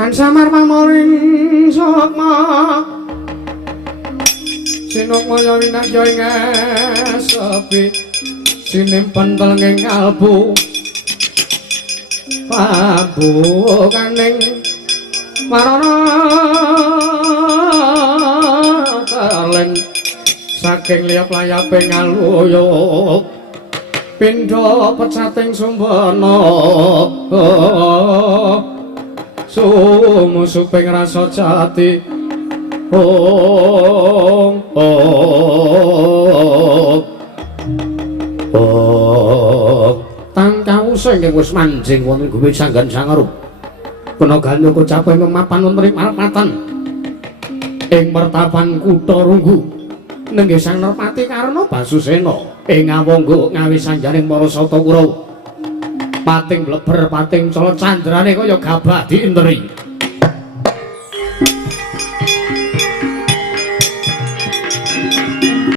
Tansah marmaring sukma sinukmaya winarya ing sepi sinimpen telenging kalbu pambukaning marana teleng saking liya playaping aluyuk pindha pecating sumbana sumusuping rasa jati tangkau sing wis manjing wonten guwe sanggan sangarup kena ganyo kecapai memapan wonten ing marpatan ing mertapan kutha Runggu nenggih Sang Nerpati Karna Basusena ing ngawangga ngawi sanjaning para Sata Kurawa pating bleber pating cala candrane kaya gabah diinteri